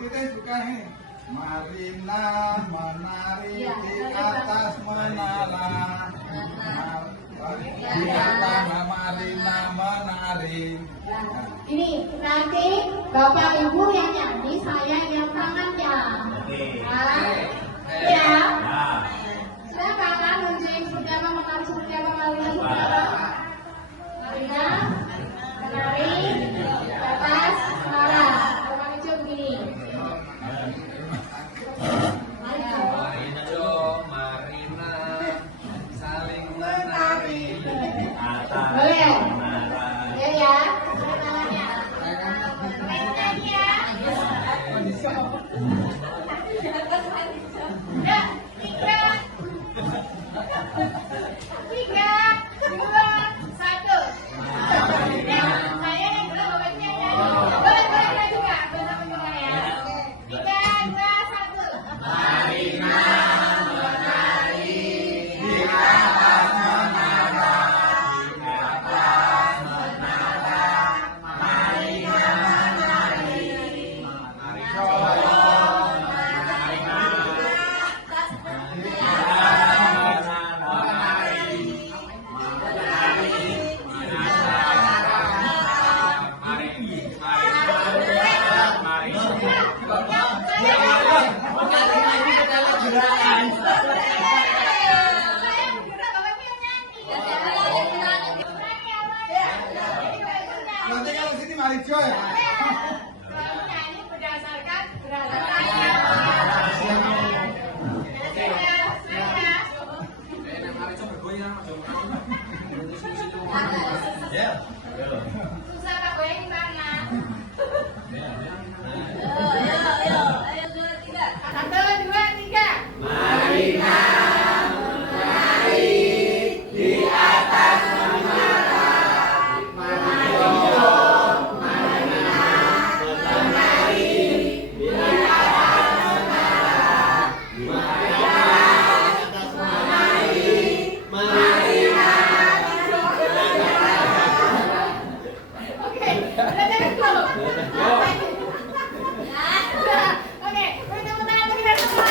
Kita suka nih. Marina menari di atas menara. Di atas Marina menari. Ini nanti Bapak Ibu yang nyanyi, saya yang tangannya. Ya. Silakan nunjukin seperti apa menari seperti apa Marina seperti apa. Marina menari di atas menara. Bapak Ibu begini. Marijo, Marina, saling menari di atas Boleh. menara. Ya ya. Tangannya. Main lagi ya. goyang, ya, Susah Kak goyang gimana? ya. Ayo, 2, 3. 1, 2, 3. Oke, udah jangan dulu. Oke, beri tepuk tangan bagi kita semua.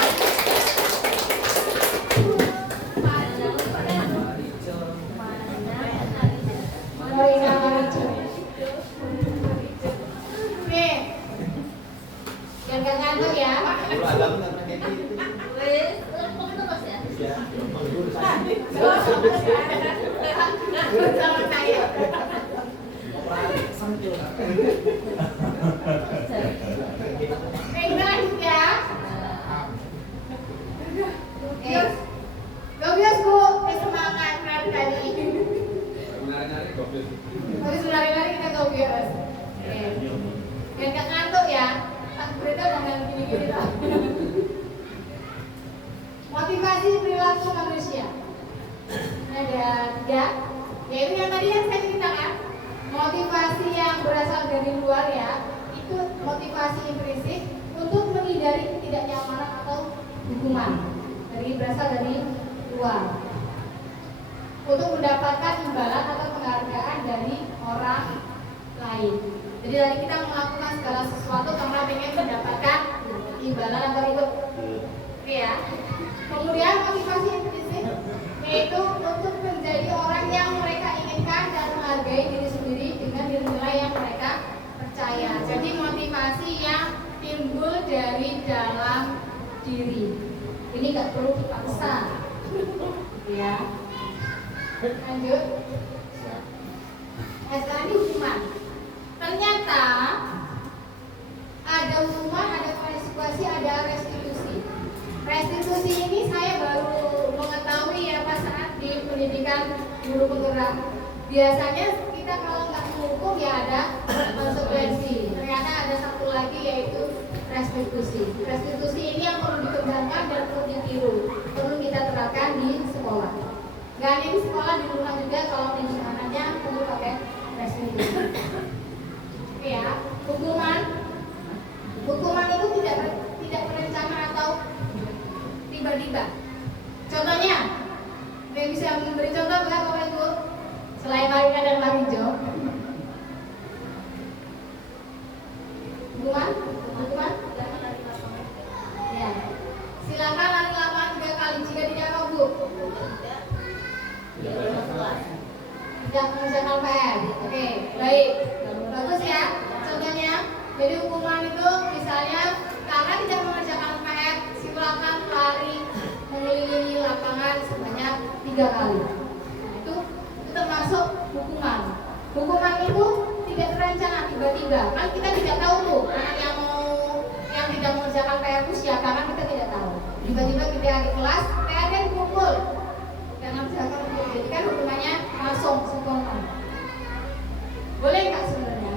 Marina Marijo. Oke. Yang gak ngantuk ya. Dulu agama nggak pernah kayak gitu. Wes, kamu tuh Mas ya? Ya, gampang dulu saya. Sama saya. Oke, kita lanjut ya. Gobios Bu, semangat kan tadi. Menari-nari goblok. Habis lari-lari kita gobios. Oke. Yang gak ngantuk ya. Tak berita jangan gini-gini lah. Motivasi perilaku manusia. Ini ada 3, yaitu yang tadi yang saya ceritakan. Motivasi yang berasal dari luar ya, itu motivasi intrinsik untuk menghindari ketidaknyamanan atau hukuman. Jadi berasal dari luar. Untuk mendapatkan imbalan atau penghargaan dari orang lain. Jadi dari kita melakukan segala sesuatu karena ingin mendapatkan imbalan atau itu. Oke ya. Kemudian motivasi intrinsik yaitu untuk menjadi orang yang mereka inginkan dan menghargai diri sendiri dengan nilai yang mereka percaya. Jadi motivasi yang timbul dari dalam diri. Ini nggak perlu dipaksa. Ya. Lanjut. Sekarang ini hukuman. Ternyata ada hukuman, ada konsekuensi, ada restitusi. Restitusi ini saya baru mengetahui ya pas saat di pendidikan guru penggerak. Biasanya kita kalau nggak menghukum ya ada konsekuensi. Ternyata ada satu lagi yaitu restitusi. Restitusi ini yang perlu dikembangkan dan perlu ditiru, perlu kita terapkan di sekolah. Gak hanya di sekolah, di rumah juga kalau lingkungannya perlu pakai restitusi. Oke ya, hukuman itu tidak berencana atau tiba-tiba. Contohnya, yang bisa memberi contoh nggak Bapak Ibu? Selain Marina dan Marijo, hukuman? Ya, silakan lari lapangan 3 kali jika tidak mampu. Tidak mengerjakan PR. Oke, baik, bagus ya. Contohnya, jadi hukuman itu misalnya karena tidak mengerjakan PR, silakan lari mengelilingi lapangan sebanyak 3 kali. Nah, itu termasuk hukuman. Hukuman itu tidak terencana tiba-tiba. Kan kita tidak tahu tuh anak yang tidak mengerjakan PR itu siapa, kan kita tidak tahu. Tiba-tiba kita di kelas PR-nya dipukul. Jangan mengerjakan hukum. Jadi kan hukumannya langsung spontan. Boleh nggak sebenarnya?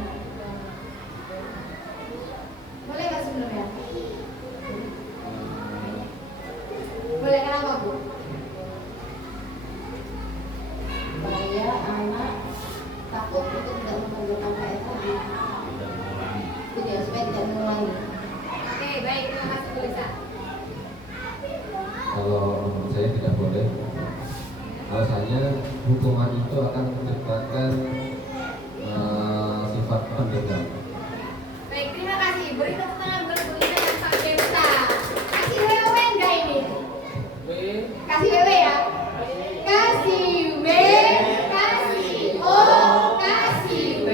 Boleh nggak sebenarnya? Boleh, kenapa Bu? Supaya anak takut untuk tidak mengerjakan PR tadi. Tidak, supaya tidak mengulangi. Oke, baik, terima kasih Bu Lisa. Kalau menurut saya tidak boleh. Alasannya hukuman itu akan menciptakan sifat pendendam. Baik, terima kasih. Beri tepuk tangan buat Bu Lisa dan Pak Desa. Kasih WW enggak ini? Kasih WW ya? Kasih W, kasih O, kasih W.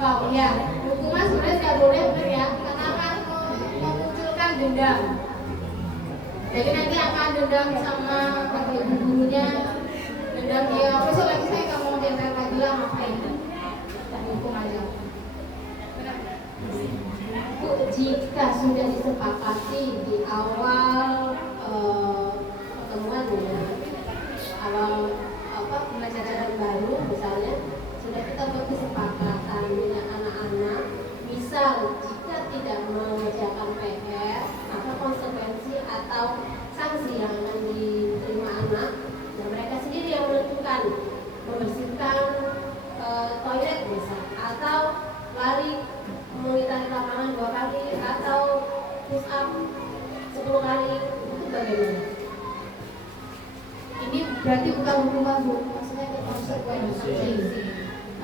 Wow, ya. Hukuman sebenarnya tidak boleh benar ya, karena akan memunculkan dendam. Jadi nanti akan dendam sama gurunya, dendam dia. Besok lagi saya nggak mau diantar lagi lah, ngapain? Tak dihukum aja. Bu, jika sudah disepakati di awal pertemuan ya, awal pembelajaran baru misalnya, sudah kita buat kesepakatan dengan anak-anak, misal jika tidak mengerjakan PR, maka konsekuensi atau sanksi yang akan diterima anak, dan mereka sendiri yang menentukan membersihkan toilet misal, atau lari mengitari lapangan 2 kali, atau push up 10 kali, itu bagaimana? Ini berarti bukan hukuman, Bu, maksudnya itu konsekuensi.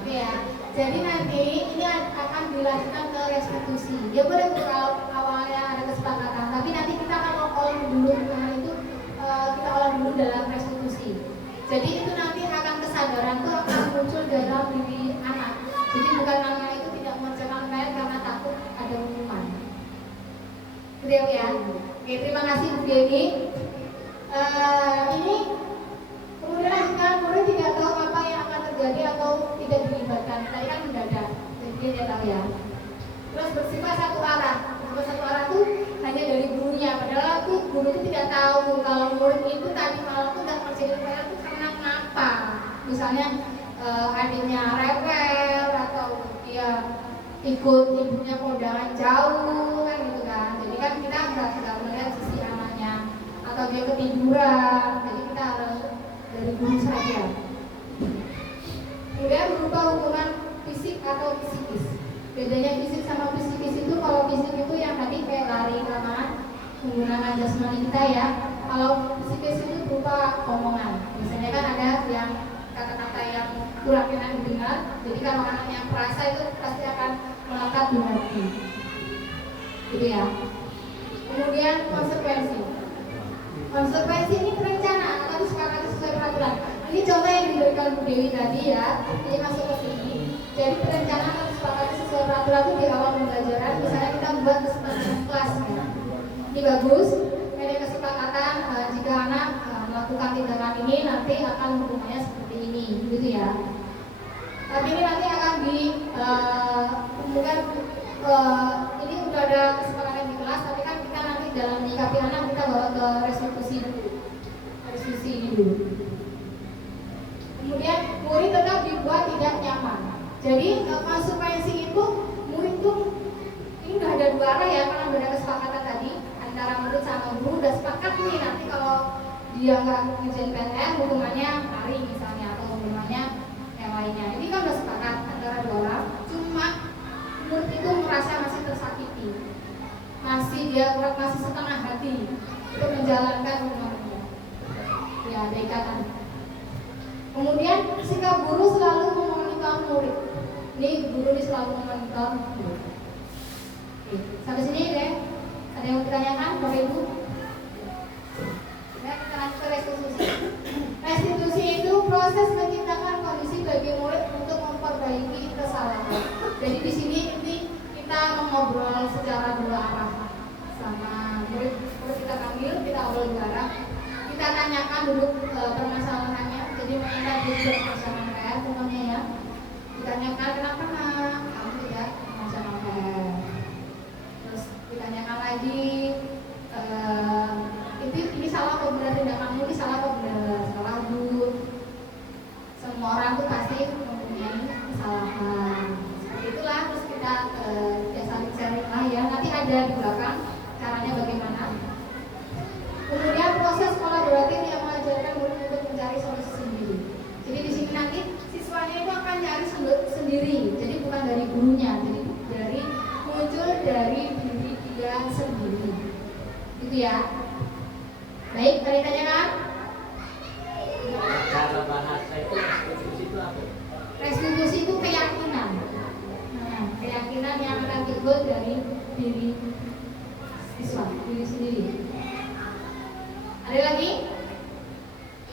Oke ya, jadi nanti ini akan dilanjutkan ke restitusi. Ya boleh Bu, awalnya ada kesepakatan, tapi nanti kita akan olah dulu, karena itu kita olah dulu dalam restitusi. Jadi itu nanti akan kesadaran itu akan muncul dalam diri anak. Jadi bukan anak itu tidak mengerjakan PR karena takut ada hukuman. Gitu ya. Oke, terima kasih Bu Dewi. Ini kemudian jika murid tidak tahu apa yang akan terjadi atau tidak dilibatkan, tadi kan mendadak, jadi dia tidak tahu ya. Terus bersifat satu arah. Bersifat satu arah itu hanya dari gurunya, padahal itu guru itu tidak tahu kalau murid itu tadi malam itu tidak mengerjakan PR itu karena kenapa. Misalnya adiknya rewel atau dia ikut ibunya kondangan jauh kan gitu kan. Jadi kan kita nggak melihat sisi anaknya, atau dia ketiduran. Jadi kita harus dari guru saja. Kemudian berupa hukuman fisik atau psikis. Bedanya fisik sama psikis itu, kalau fisik itu yang tadi kayak lari lapangan menggunakan jasmani kita ya. Kalau psikis itu berupa omongan. Biasanya kan ada yang kata-kata yang kurang enak didengar. Jadi kalau anaknya perasa itu pasti akan melekat di hati. Gitu ya. Kemudian konsekuensi. Konsekuensi ini perencanaan atau disepakati sesuai peraturan. Ini contoh yang diberikan Bu Dewi tadi ya. Ini masuk ke sini. Jadi perencanaan atau disepakati sesuai peraturan itu di awal pembelajaran. Misalnya kita buat kesepakatan kelas ya. Ini bagus. Ada kesepakatan jika anak melakukan tindakan ini nanti akan hukumannya seperti ini, gitu ya. Tapi ini nanti akan kemudian ini udah ada kesepakatan di kelas, tapi kan kita nanti dalam menyikapi anak kita bawa ke restitusi dulu. Kemudian murid tetap dibuat tidak nyaman. Jadi konsekuensi itu murid tuh ini udah ada 2 arah ya, karena udah ada kesepakatan tadi antara murid sama guru, udah sepakat nih nanti kalau dia nggak ngerjain PR hukumannya lari misalnya, atau hukumannya yang lainnya. Ini kan udah sepakat antara 2 orang, cuma murid itu merasa masih tersakiti, masih setengah hati untuk menjalankan hukumannya. Ya, ada ikatan. Kemudian sikap guru selalu memonitor murid. Ini guru ini selalu memonitor murid. Oke, sampai sini deh. Ada yang mau ditanyakan, Bapak Ibu? Ya, kita lanjut ke restitusi. Restitusi itu proses menciptakan kondisi bagi murid untuk memperbaiki kesalahan. Jadi di sini kita mengobrol secara 2 arah sama murid. Kita panggil, kita obrol 2 arah. Kita tanyakan dulu permasalahannya. Jadi kita duduk bersama PR semuanya ya. Ditanyakan kenapa kamu tidak bersama PR. Terus ditanyakan lagi ini salah apa benar tindakanmu, ini salah apa benar, salah Bu. Semua orang tuh pasti mempunyai kesalahan. Seperti itulah, terus kita ya saling sharing lah ya. Nanti ada di belakang caranya bagaimana. Kemudian proses kolaboratif yang mengajarkan murid untuk mencari solusi sendiri. Jadi di sini nanti siswanya itu akan cari sendiri. Jadi bukan dari gurunya, jadi muncul dari diri dia sendiri. Gitu ya. Baik, ada yang tanyakan? Cara bahasa itu restitusi itu apa? Restitusi itu keyakinan. Nah, keyakinan yang akan timbul dari diri siswa, diri sendiri. Ada lagi?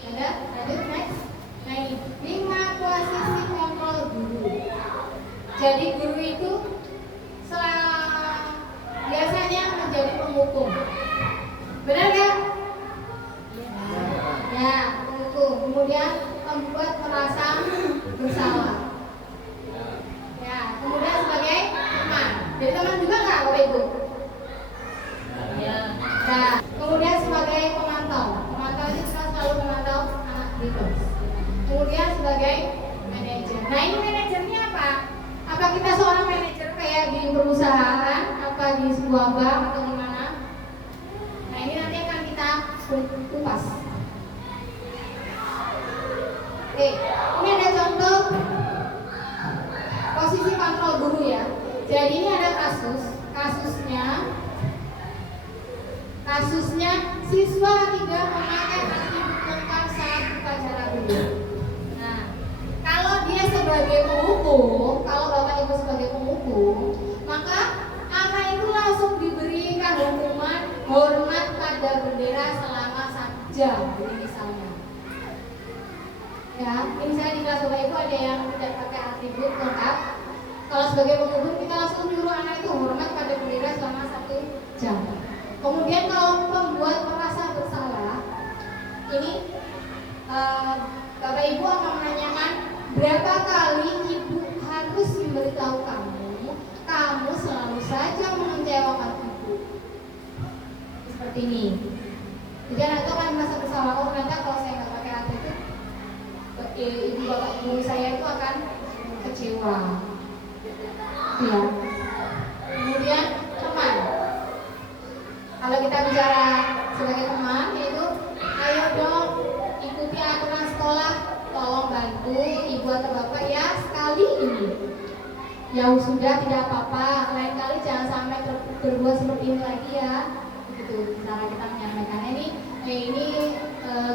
Ada? Lanjut, next. Nah ini 5 posisi kontrol guru. Jadi guru itu biasanya menjadi penghukum. Benar nggak? Ya, penghukum. Kemudian membuat merasa bersalah. Ya, kemudian sebagai teman. Jadi teman juga nggak? Nah, kemudian sebagai pemantau itu kita selalu memantau anak di kelas. Kemudian sebagai manajer. Nah, ini manajernya apa? Apa kita seorang manajer kayak di perusahaan, apa di sebuah bank atau di mana? Nah, ini nanti akan kita kupas. Oke, ini ada contoh posisi kontrol guru ya. Jadi ini ada kasusnya siswa tidak memakai atribut lengkap saat upacara guru. Nah, kalau dia sebagai penghukum, kalau Bapak Ibu sebagai penghukum, maka anak itu langsung diberikan hukuman hormat pada bendera selama 1 jam, ini misalnya. Ya, ini saya di kelas Bapak Ibu ada yang tidak pakai atribut lengkap. Kalau sebagai penghukum kita langsung nyuruh anak itu hormat pada bendera selama 1 jam. Kemudian kalau pembuat merasa bersalah, ini Bapak Ibu akan menanyakan berapa kali Ibu harus memberitahu kamu selalu saja mengecewakan Ibu. Seperti ini. Jadi anak itu akan merasa bersalah. Oh ternyata kalau saya nggak pakai atribut, Ibu Bapak Ibu saya itu akan kecewa. Ya. Kemudian teman. Kalau kita bicara sebagai teman, yaitu ayo dong ikuti aturan sekolah, tolong bantu ibu atau bapak ya sekali ini. Ya sudah tidak apa-apa, lain kali jangan sampai berbuat seperti ini lagi ya. Begitu cara kita menyampaikan ini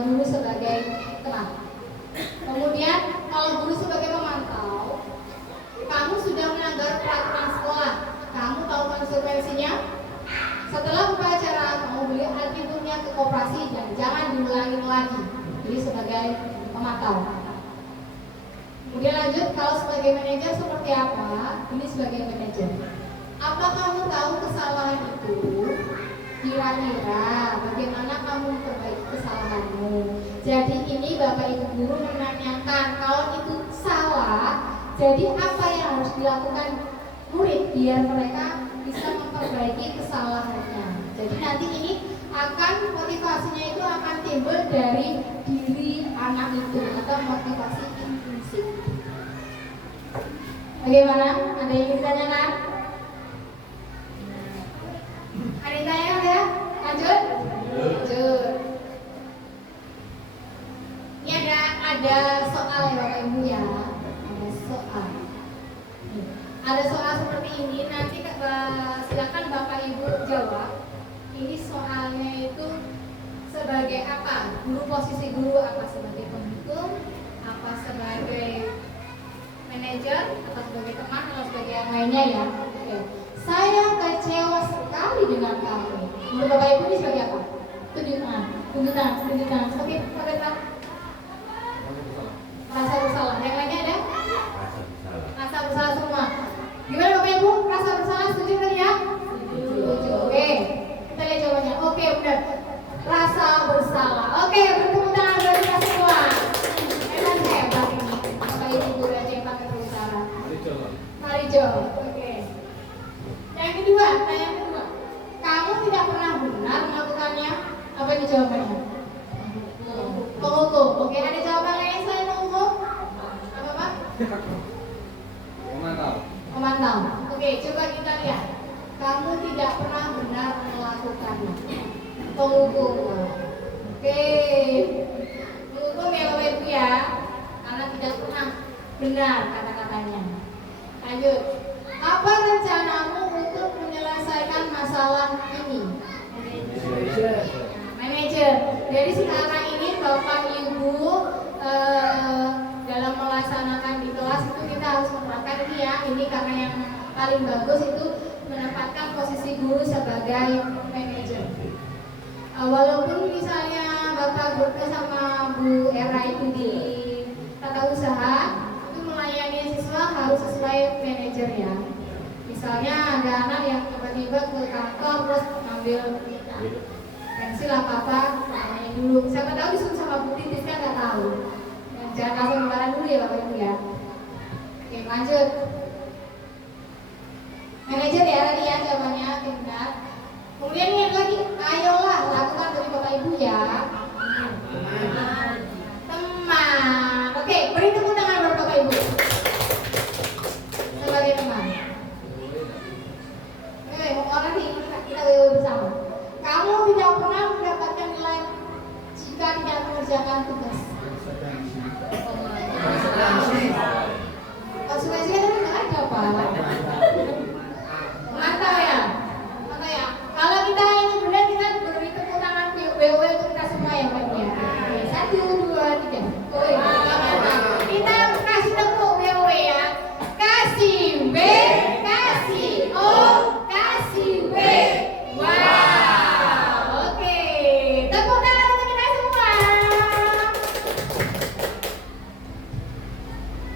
guru sebagai teman. Kemudian kalau guru sebagai pemantau, kamu sudah melanggar peraturan sekolah, kamu tahu konsekuensinya. Setelah upacara kamu beli atributnya ke koperasi dan jangan diulangi lagi. Jadi sebagai pemantau. Kemudian lanjut, kalau sebagai manajer seperti apa? Ini sebagai manajer. Apa kamu tahu kesalahan itu? Kira-kira bagaimana kamu memperbaiki kesalahanmu? Jadi ini Bapak Ibu guru menanyakan kalau itu salah, jadi apa yang harus dilakukan murid biar mereka bisa memperbaiki kesalahannya. Jadi nanti ini akan motivasinya itu akan timbul dari diri anak itu atau motivasi intrinsik. Bagaimana? Ada yang ditanyakan? Ada yang tanyakan ya? Lanjut? Lanjut. Ini ada soal ya Bapak Ibu ya. Ada soal. Ada soal seperti ini, nanti silakan Bapak Ibu jawab. Ini soalnya itu sebagai apa? Posisi guru apa sebagai penghitung, apa sebagai manajer, atau sebagai teman, atau sebagai yang lainnya ya. Oke. Saya kecewa sekali dengan kamu. Menurut Bapak Ibu ini sebagai apa? Tunjukkan. Seperti apa? Rasa bersalah. Yang lainnya ada? Rasa bersalah semua. Gimana Bapak Ibu? Rasa bersalah setuju kan ya? Setuju. Oke. Kita lihat jawabannya. Oke, benar. Rasa bersalah. Oke, bertepuk tangan bagi kita semua. Hebat ini. Bapak Ibu guru aja yang pakai berusaha. Mari jawab. Oke. Yang kedua. Kamu tidak pernah benar melakukannya. Apa ini jawabannya? Penghukum. Oke, ada jawaban lain selain penghukum? Apa Pak? Pemantau. Oke, coba kita lihat. Kamu tidak pernah benar melakukannya. Penghukum. Oke. Penghukum ya Bapak Ibu ya. Karena tidak pernah benar kata-katanya. Lanjut. Apa rencanamu untuk menyelesaikan masalah ini? Manajer. Jadi sekarang ini Bapak Ibu dalam melaksanakan di kelas itu kita harus menerapkan ini ya. Ini karena yang paling bagus itu menempatkan posisi guru sebagai manajer. Walaupun misalnya Bapak Guru sama Bu Era itu di tata usaha itu melayani siswa harus sesuai manajer ya. Misalnya ada anak yang tiba-tiba ke kantor terus ngambil pensil apa-apa, tanya dulu. Siapa tahu disuruh sama Bu Titis kan nggak tahu. Jangan langsung lebaran dulu ya Bapak Ibu ya. Oke, lanjut. Manajer ya tadi ya jawabannya benar. Kemudian ini lagi, ayolah mengerjakan tugas. Konsekuensinya kan nggak ada Pak. Mantap ya, mantap ya. Kalau kita ini benar kita beri tepuk tangan BW untuk kita semua ya Pak ya. Oke, 1, 2, 3. Oke, mantap. Kita kasih tepuk BW ya. Kasih B, kasih O, kasih W. Wow, oke. Tepuk tangan untuk kita semua.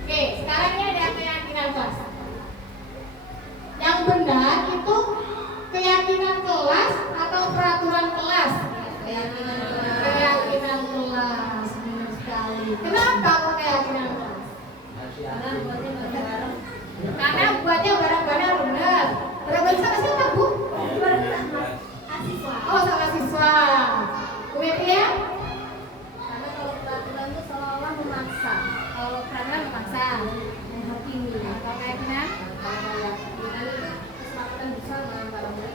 Oke, sekarang ini ada keyakinan kelas. Yang benar itu keyakinan kelas atau peraturan kelas? Keyakinan kelas, benar sekali. Kenapa kok keyakinan kelas? Karena buatnya barang-barang benar. Barang-barang sama siapa Bu? Oh, sama siswa. Kemudian? Karena kalau peraturan itu seolah-olah memaksa. Kalau peraturan memaksa, menghakimi. Kalau keyakinan? Kalau keyakinan itu kesepakatan bersama para murid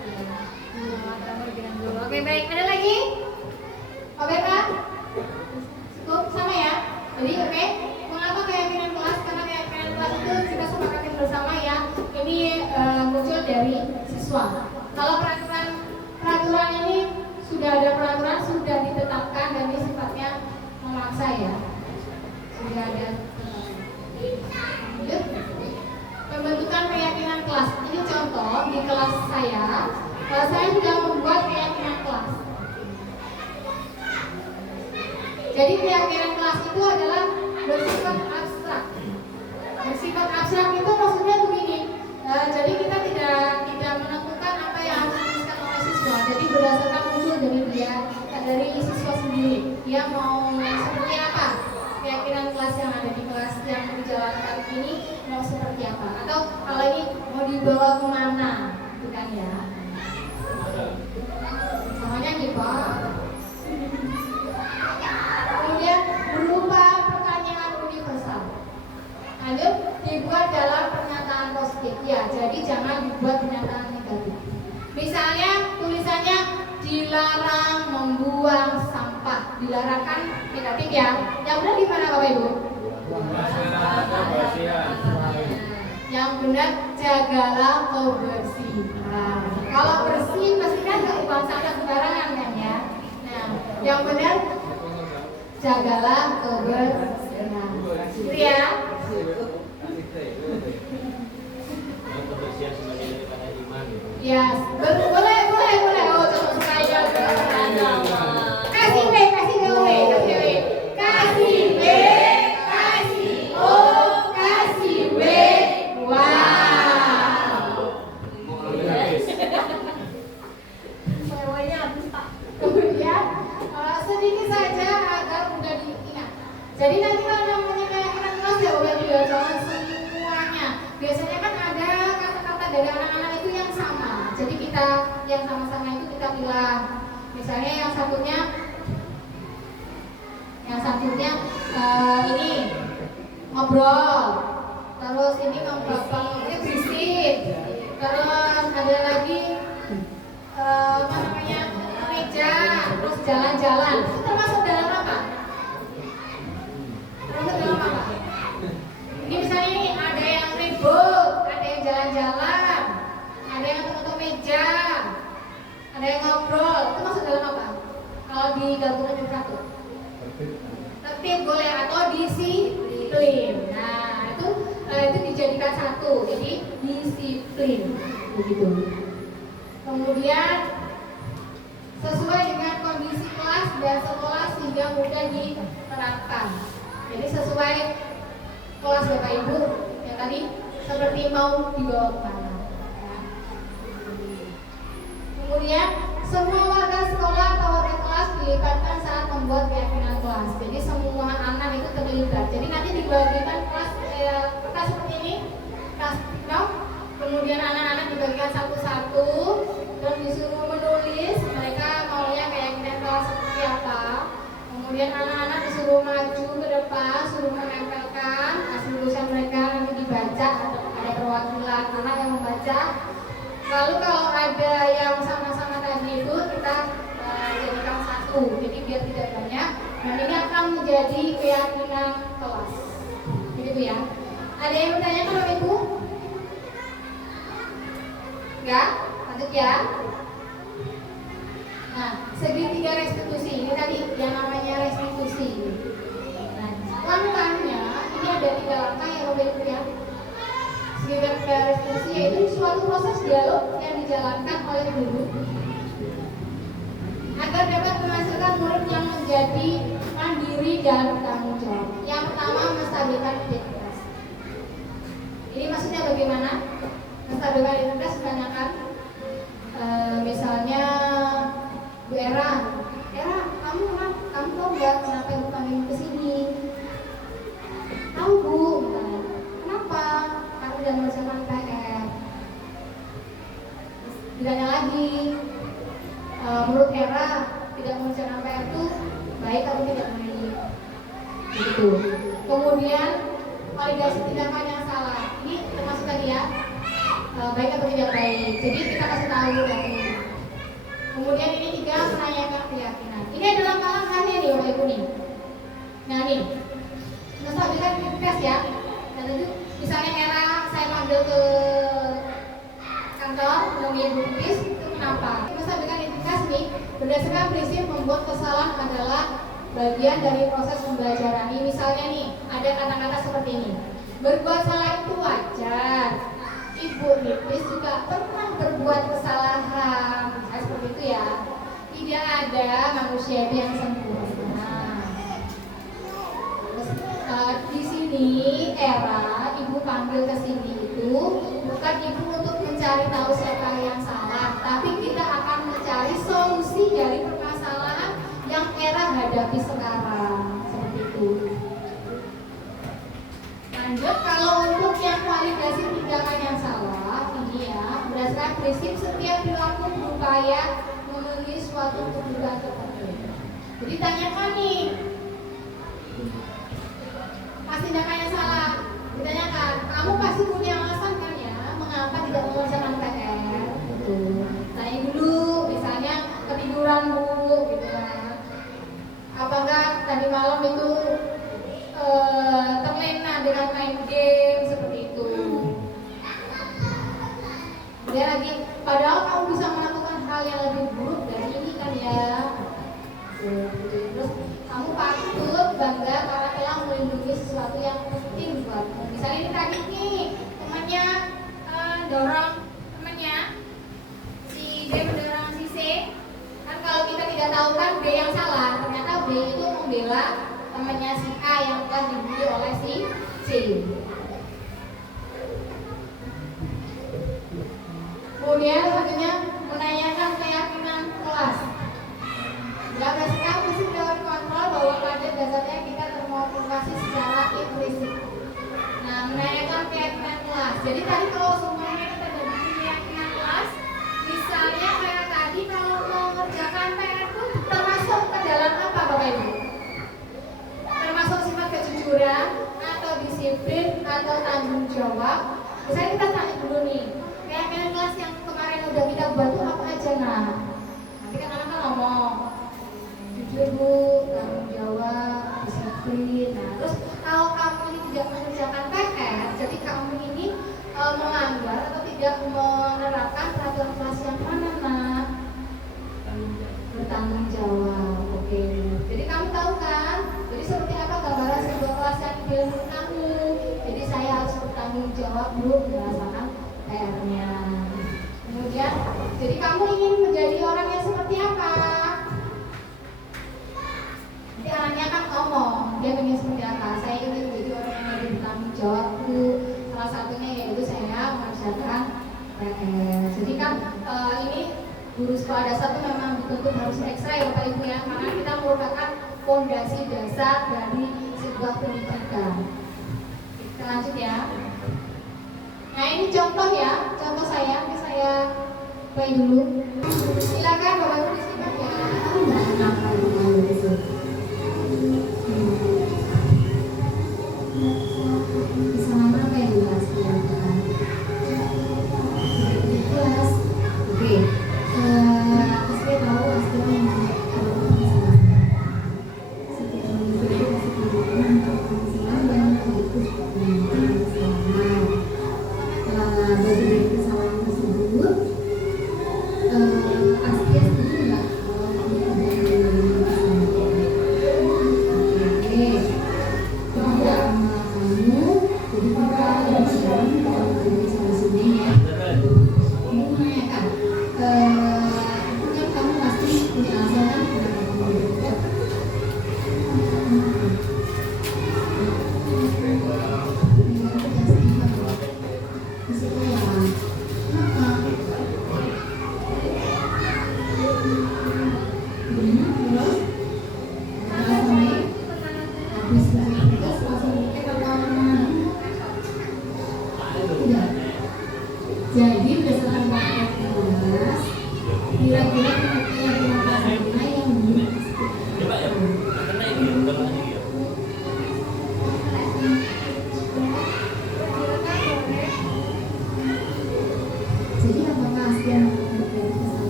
dengan guru. Oke, baik. Ada lagi? Oke, Pak? Cukup sama ya? Jadi, oke. Mengapa keyakinan kelas? Karena keyakinan kelas itu kita sepakati bersama ya. Ini muncul dari siswa. Kalau peraturan ini sudah ada peraturan, sudah ditetapkan dan ini sifatnya memaksa ya. Sudah ada. Lanjut. Pembentukan keyakinan kelas. Ini contoh di kelas saya sudah membuat keyakinan kelas. Jadi keyakinan kelas itu adalah bersifat abstrak. Bersifat abstrak itu maksudnya begini. Jadi kita tidak menentukan apa yang harus dituliskan oleh siswa. Jadi berdasarkan muncul dari siswa sendiri. Dia mau seperti apa? Keyakinan kelas yang ada di kelas yang dijalankan ini mau seperti apa? Atau kalau ini mau dibawa kemana? Bukan ya? Namanya gitu. Kemudian berupa pertanyaan universal. Lanjut, dibuat dalam pernyataan positif. Ya, jadi jangan dibuat pernyataan negatif. Misalnya tulisannya dilarang membuang sampah. Dilarang kan negatif ya. Yang benar di mana Bapak Ibu? Yang benar jagalah kebersihan. Kalau bersih pasti kan nggak buang sampah sembarangan kan ya. Nah, yang benar jagalah kebersihan. Gitu ya. Ya, boleh. Oh, contoh supaya kasih B, kasih W. Kasih B, kasih O, kasih W. Wow. Semuanya habis Pak. Kemudian sedikit saja agar mudah diingat. Jadi nanti kalau namanya keyakinan kelas ya Bapak Ibu ya, jangan semuanya. Biasanya kan ada kata-kata dari anak-anak itu yang sama. Jadi kita yang sama-sama itu kita bilang. Misalnya yang satunya ini ngobrol. Terus ini ngobrol ini berisik. Terus ada lagi meja, terus jalan-jalan. Itu termasuk dalam apa? Ini misalnya ini ada yang ribut, ada yang jalan-jalan, ada yang tutup meja, ada yang ngobrol. Itu masuk dalam apa? Kalau digabungkan jadi satu, tertib boleh atau disiplin. Nah itu dijadikan satu, jadi disiplin begitu. Kemudian sesuai dengan kondisi kelas dan sekolah sehingga mudah diterapkan. Jadi sesuai kelas Bapak Ibu yang tadi seperti mau dibawa kemana. Ya. Kemudian semua warga sekolah atau warga kelas dilibatkan saat membuat keyakinan kelas. Jadi semua anak itu terlibat. Jadi nanti dibagikan kelas seperti ini, kelas kemudian anak-anak dibagikan satu-satu dan disuruh menulis mereka maunya keyakinan kelas seperti apa. Kemudian anak-anak disuruh maju ke depan, suruh menempelkan hasil tulisan mereka, nanti dibaca, ada perwakilan anak yang membaca. Lalu kalau ada yang sama-sama tadi itu kita jadikan satu satu, jadi biar tidak banyak. Dan ini akan menjadi keyakinan kelas. Begitu ya. Ada yang bertanya Bapak Ibu? Enggak? Lanjut ya. Nah, segitiga restitusi ini tadi yang namanya restitusi. Nah, langkahnya ini ada 3 langkah ya Bapak Ibu ya. Segitiga restitusi yaitu suatu proses dialog yang dijalankan oleh guru agar dapat menghasilkan murid yang menjadi mandiri dan bertanggung jawab. Yang pertama, menstabilkan identitas. Ini maksudnya bagaimana? Menstabilkan identitas ditanyakan, misalnya Bu Era, kamu tahu nggak kenapa ibu panggil ke sini? Tahu Bu, misalnya. Kenapa? Karena udah mengerjakan PR. Ditanya lagi, menurut Era tidak mengerjakan PR itu baik atau tidak baik? Begitu. Kemudian validasi tindakan yang salah. Ini termasuk tadi ya, baik atau tidak baik. Jadi kita kasih tahu lagi. Kemudian ini 3, menanyakan keyakinan. Ini adalah langkah-langkahnya nih Bapak Ibu nih. Nah nih, menstabilkan identitas ya. Dan itu misalnya Era saya panggil ke kantor menemui Bu Kris, itu kenapa? Menstabilkan identitas nih berdasarkan prinsip membuat kesalahan adalah bagian dari proses pembelajaran. Ini misalnya nih ada kata-kata seperti ini. Berbuat salah itu wajar. Ibu Nipis juga pernah berbuat kesalahan. Nah, seperti itu ya. Tidak ada manusia itu yang sempurna. Terus, di sini Era ibu panggil ke sini itu bukan ibu untuk mencari tahu siapa yang salah, tapi kita akan mencari solusi dari permasalahan yang Era hadapi sekarang. Seperti itu. Lanjut, kalau untuk yang validasi tindakan yang salah, ini ya berdasarkan prinsip setiap perilaku berupaya memenuhi suatu kebutuhan tertentu. Jadi tanyakan nih, pas tindakannya salah, ditanyakan, kamu pasti punya alasan kan ya, mengapa tidak mengerjakan PR? Gitu. Tanya dulu, misalnya ketiduran Bu, gitu kan. Apakah tadi malam itu terlena dengan main game seperti itu? Kemudian lagi, padahal kamu bisa melakukan hal yang lebih buruk dari ini kan ya. Terus kamu patut bangga karena telah melindungi sesuatu yang penting buatmu. Misalnya ini tadi nih temannya dorong temannya, si B mendorong si C. Kan kalau kita tidak tahu kan B yang salah, ternyata B itu membela temannya si A yang telah dibully oleh si C. Kemudian selanjutnya menanyakan keyakinan kelas. Berdasarkan prinsip teori kontrol bahwa pada dasarnya kita termotivasi secara implisit. Nah, menanyakan keyakinan kelas. Jadi tadi kalau semuanya kita dari keyakinan kelas, misalnya kayak tadi kalau mengerjakan PR itu termasuk ke dalam apa Bapak Ibu? Termasuk sifat kejujuran atau disiplin atau tanggung jawab. Misalnya kita tanya dulu nih, keyakinan kelas yang kemarin udah kita buat itu apa aja nah? Nanti kan anak-anak ngomong jujur Bu, tanggung jawab, disiplin. Nah, terus kalau kamu ini tidak mengerjakan PR, jadi kamu ini melanggar atau tidak menerapkan peraturan kelas yang mana nah? Bertanggung jawab. Oke. Jadi kamu tahu kan? Jadi seperti apa gambaran sebuah kelas yang ideal menurut kamu? Jadi saya harus bertanggung jawab Bu berdasarkan PR-nya. Kemudian, jadi kamu ingin menjadi orang yang seperti apa? Nanti anaknya kan ngomong, dia ingin seperti apa? Saya ingin menjadi orang yang lebih bertanggung jawab Bu. Salah satunya yaitu saya mengerjakan PR. Jadi kan ini guru sekolah dasar itu memang dituntut harus ekstra ya Bapak Ibu ya, karena kita merupakan fondasi dasar dari sebuah pendidikan. Kita lanjut ya. Nah ini contoh ya, contoh saya play dulu. Silakan Bapak Ibu disimak ya. Bisa nama apa yang dibahas ya? Kelas. Oke. Saya tahu aslinya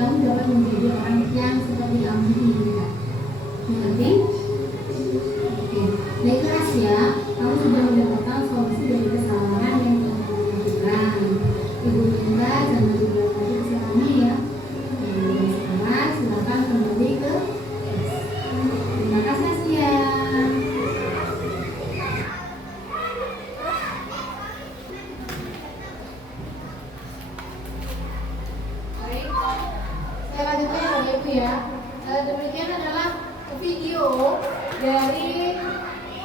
kamu dapat menjadi orang yang seperti kamu inginkan. Mengerti? Oke. Baik keras ya. Kamu sudah mendapatkan solusi dari kesalahan yang kamu lakukan. Ibu minta jangan dibuat lagi kesalahannya ya. Dan sekarang silakan kembali ke kelas. Terima kasih ya. Baik, saya lanjutkan ya Bapak Ibu ya. Demikian adalah video dari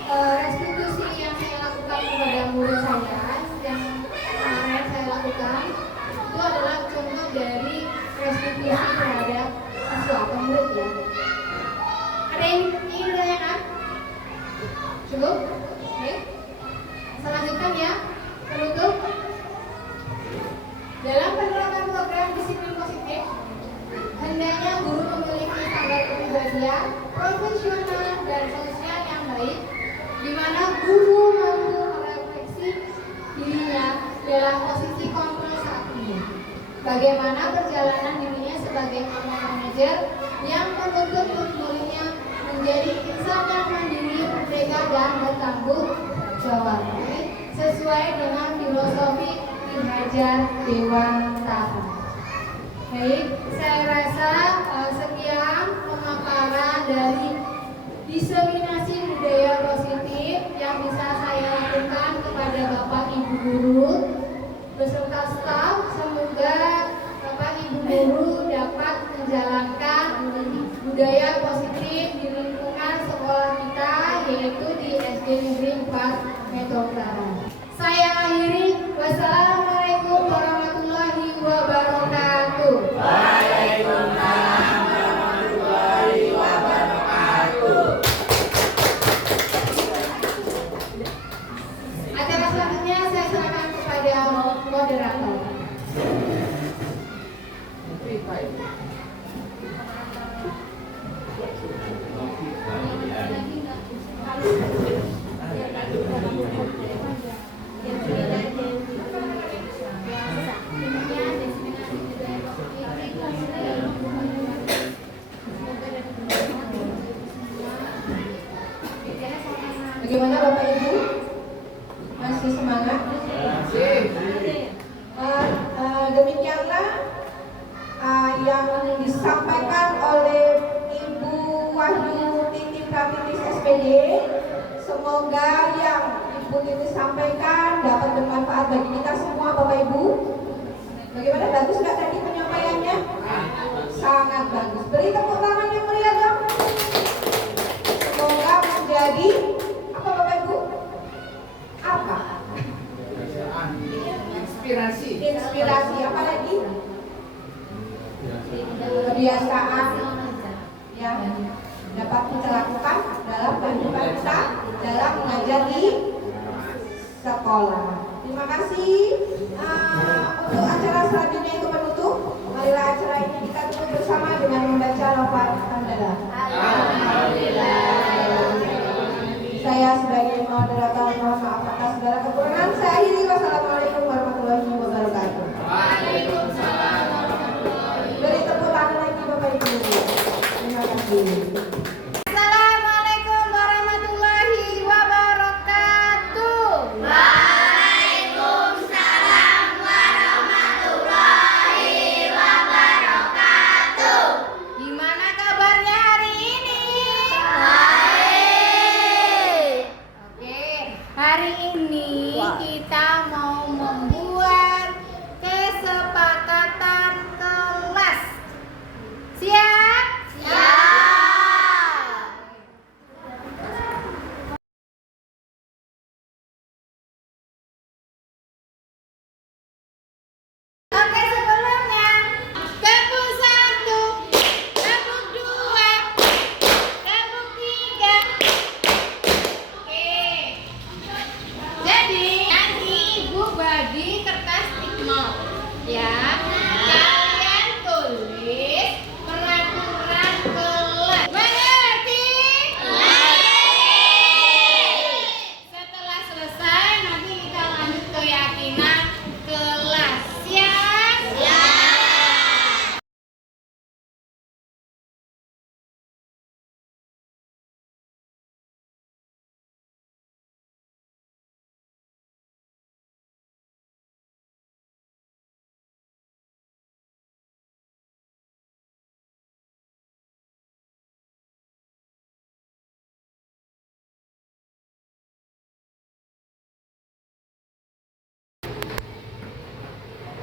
restitusi yang saya lakukan kepada murid saya yang kemarin saya lakukan. Itu adalah contoh dari restitusi terhadap siswa atau murid ya. Ada yang ingin ditanyakan? Cukup? Oke. Saya lanjutkan ya. Penutup. Dalam penerapan program disiplin positif, hendaknya guru memiliki standar kepribadian, profesional dan sosial yang baik, di mana guru mampu merefleksi dirinya dalam posisi kontrol saat ini. Bagaimana perjalanan dirinya sebagai manajer yang menuntut muridnya menjadi insan yang mandiri, merdeka dan bertanggung jawab, sesuai dengan filosofi Ki Hajar Dewantara. Baik, saya rasa sekian pemaparan dari diseminasi budaya positif yang bisa saya lakukan kepada Bapak Ibu guru beserta staf. Semoga Bapak Ibu guru dapat menjalankan budaya positif di lingkungan sekolah kita, yaitu di SD Negeri 4 Metro Utara. Saya akhiri. Wassalamualaikum warahmatullahi wabarakatuh. Waalaikumsalam warahmatullahi wabarakatuh. Acara selanjutnya saya serahkan kepada moderator. Bagaimana Bapak Ibu? Masih semangat? Demikianlah yang disampaikan oleh Ibu Wahyu Titi Pratitis SPD. Semoga yang Ibu Titi sampaikan dapat bermanfaat bagi kita semua Bapak Ibu. Bagaimana, bagus nggak tadi penyampaiannya? Sangat bagus. Beri tepuk tangan yang meriah dong. Semoga menjadi apa Bapak Ibu? Apa? Inspirasi apa lagi? Kebiasaan yang dapat kita lakukan dalam kehidupan kita dalam mengajar di sekolah. Terima kasih. Untuk acara selanjutnya itu penutup. Marilah acara ini kita tutup bersama dengan membaca lafaz hamdalah. Alhamdulillah. Saya sebagai moderator mohon maaf atas segala kekurangan. Saya akhiri. Wassalamualaikum warahmatullahi wabarakatuh. Waalaikumsalam warahmatullahi wabarakatuh. Beri tepuk tangan lagi Bapak Ibu. Terima kasih. Assalamualaikum warahmatullahi wabarakatuh. Waalaikumsalam warahmatullahi wabarakatuh. Gimana kabarnya hari ini? Baik. Oke, hari ini kita mau membuat kesepakatan kelas. Siap? Siap.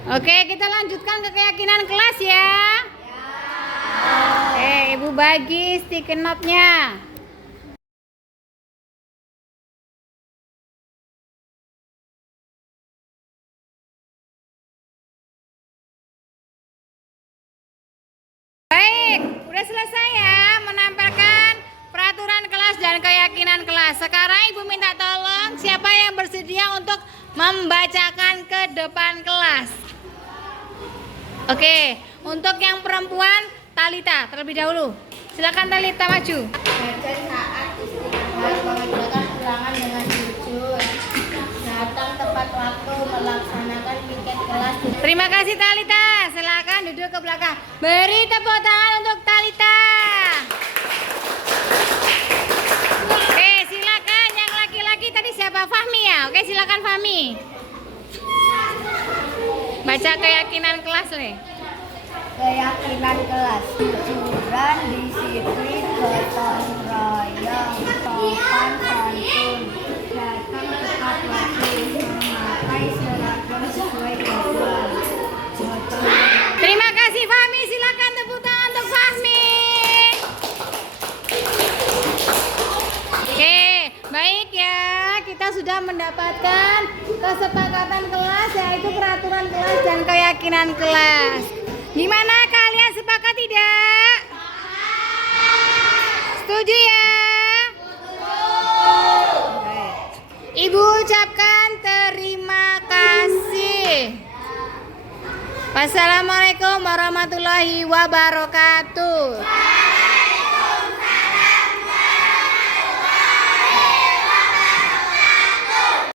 Oke, kita lanjutkan ke keyakinan kelas ya. Oke, Ibu bagi sticky note-nya. Baik, udah selesai ya menempelkan peraturan kelas dan keyakinan kelas. Sekarang Ibu minta tolong siapa yang bersedia untuk membacakan ke depan kelas. Oke, untuk yang perempuan Talita terlebih dahulu. Silakan Talita maju. Baca saat istirahat, mengerjakan ulangan dengan jujur, datang tepat waktu, melaksanakan piket kelas. Terima kasih Talita. Silakan duduk ke belakang. Beri tepuk tangan untuk Talita. Oke, silakan yang laki-laki tadi siapa? Fahmi ya. Oke, silakan Fahmi. Baca keyakinan kelas Le. Keyakinan kelas, jujuran, disiplin, gotong royong, sopan santun, datang tepat waktu, memakai seragam sesuai jadwal. Terima kasih Fahmi. Silakan tepuk tangan untuk Fahmi. Oke, baik ya. Kita sudah mendapatkan kesepakatan kelas, yaitu peraturan kelas dan keyakinan kelas. Gimana, kalian sepakat tidak? Setuju ya? Ibu ucapkan terima kasih. Wassalamualaikum warahmatullahi wabarakatuh.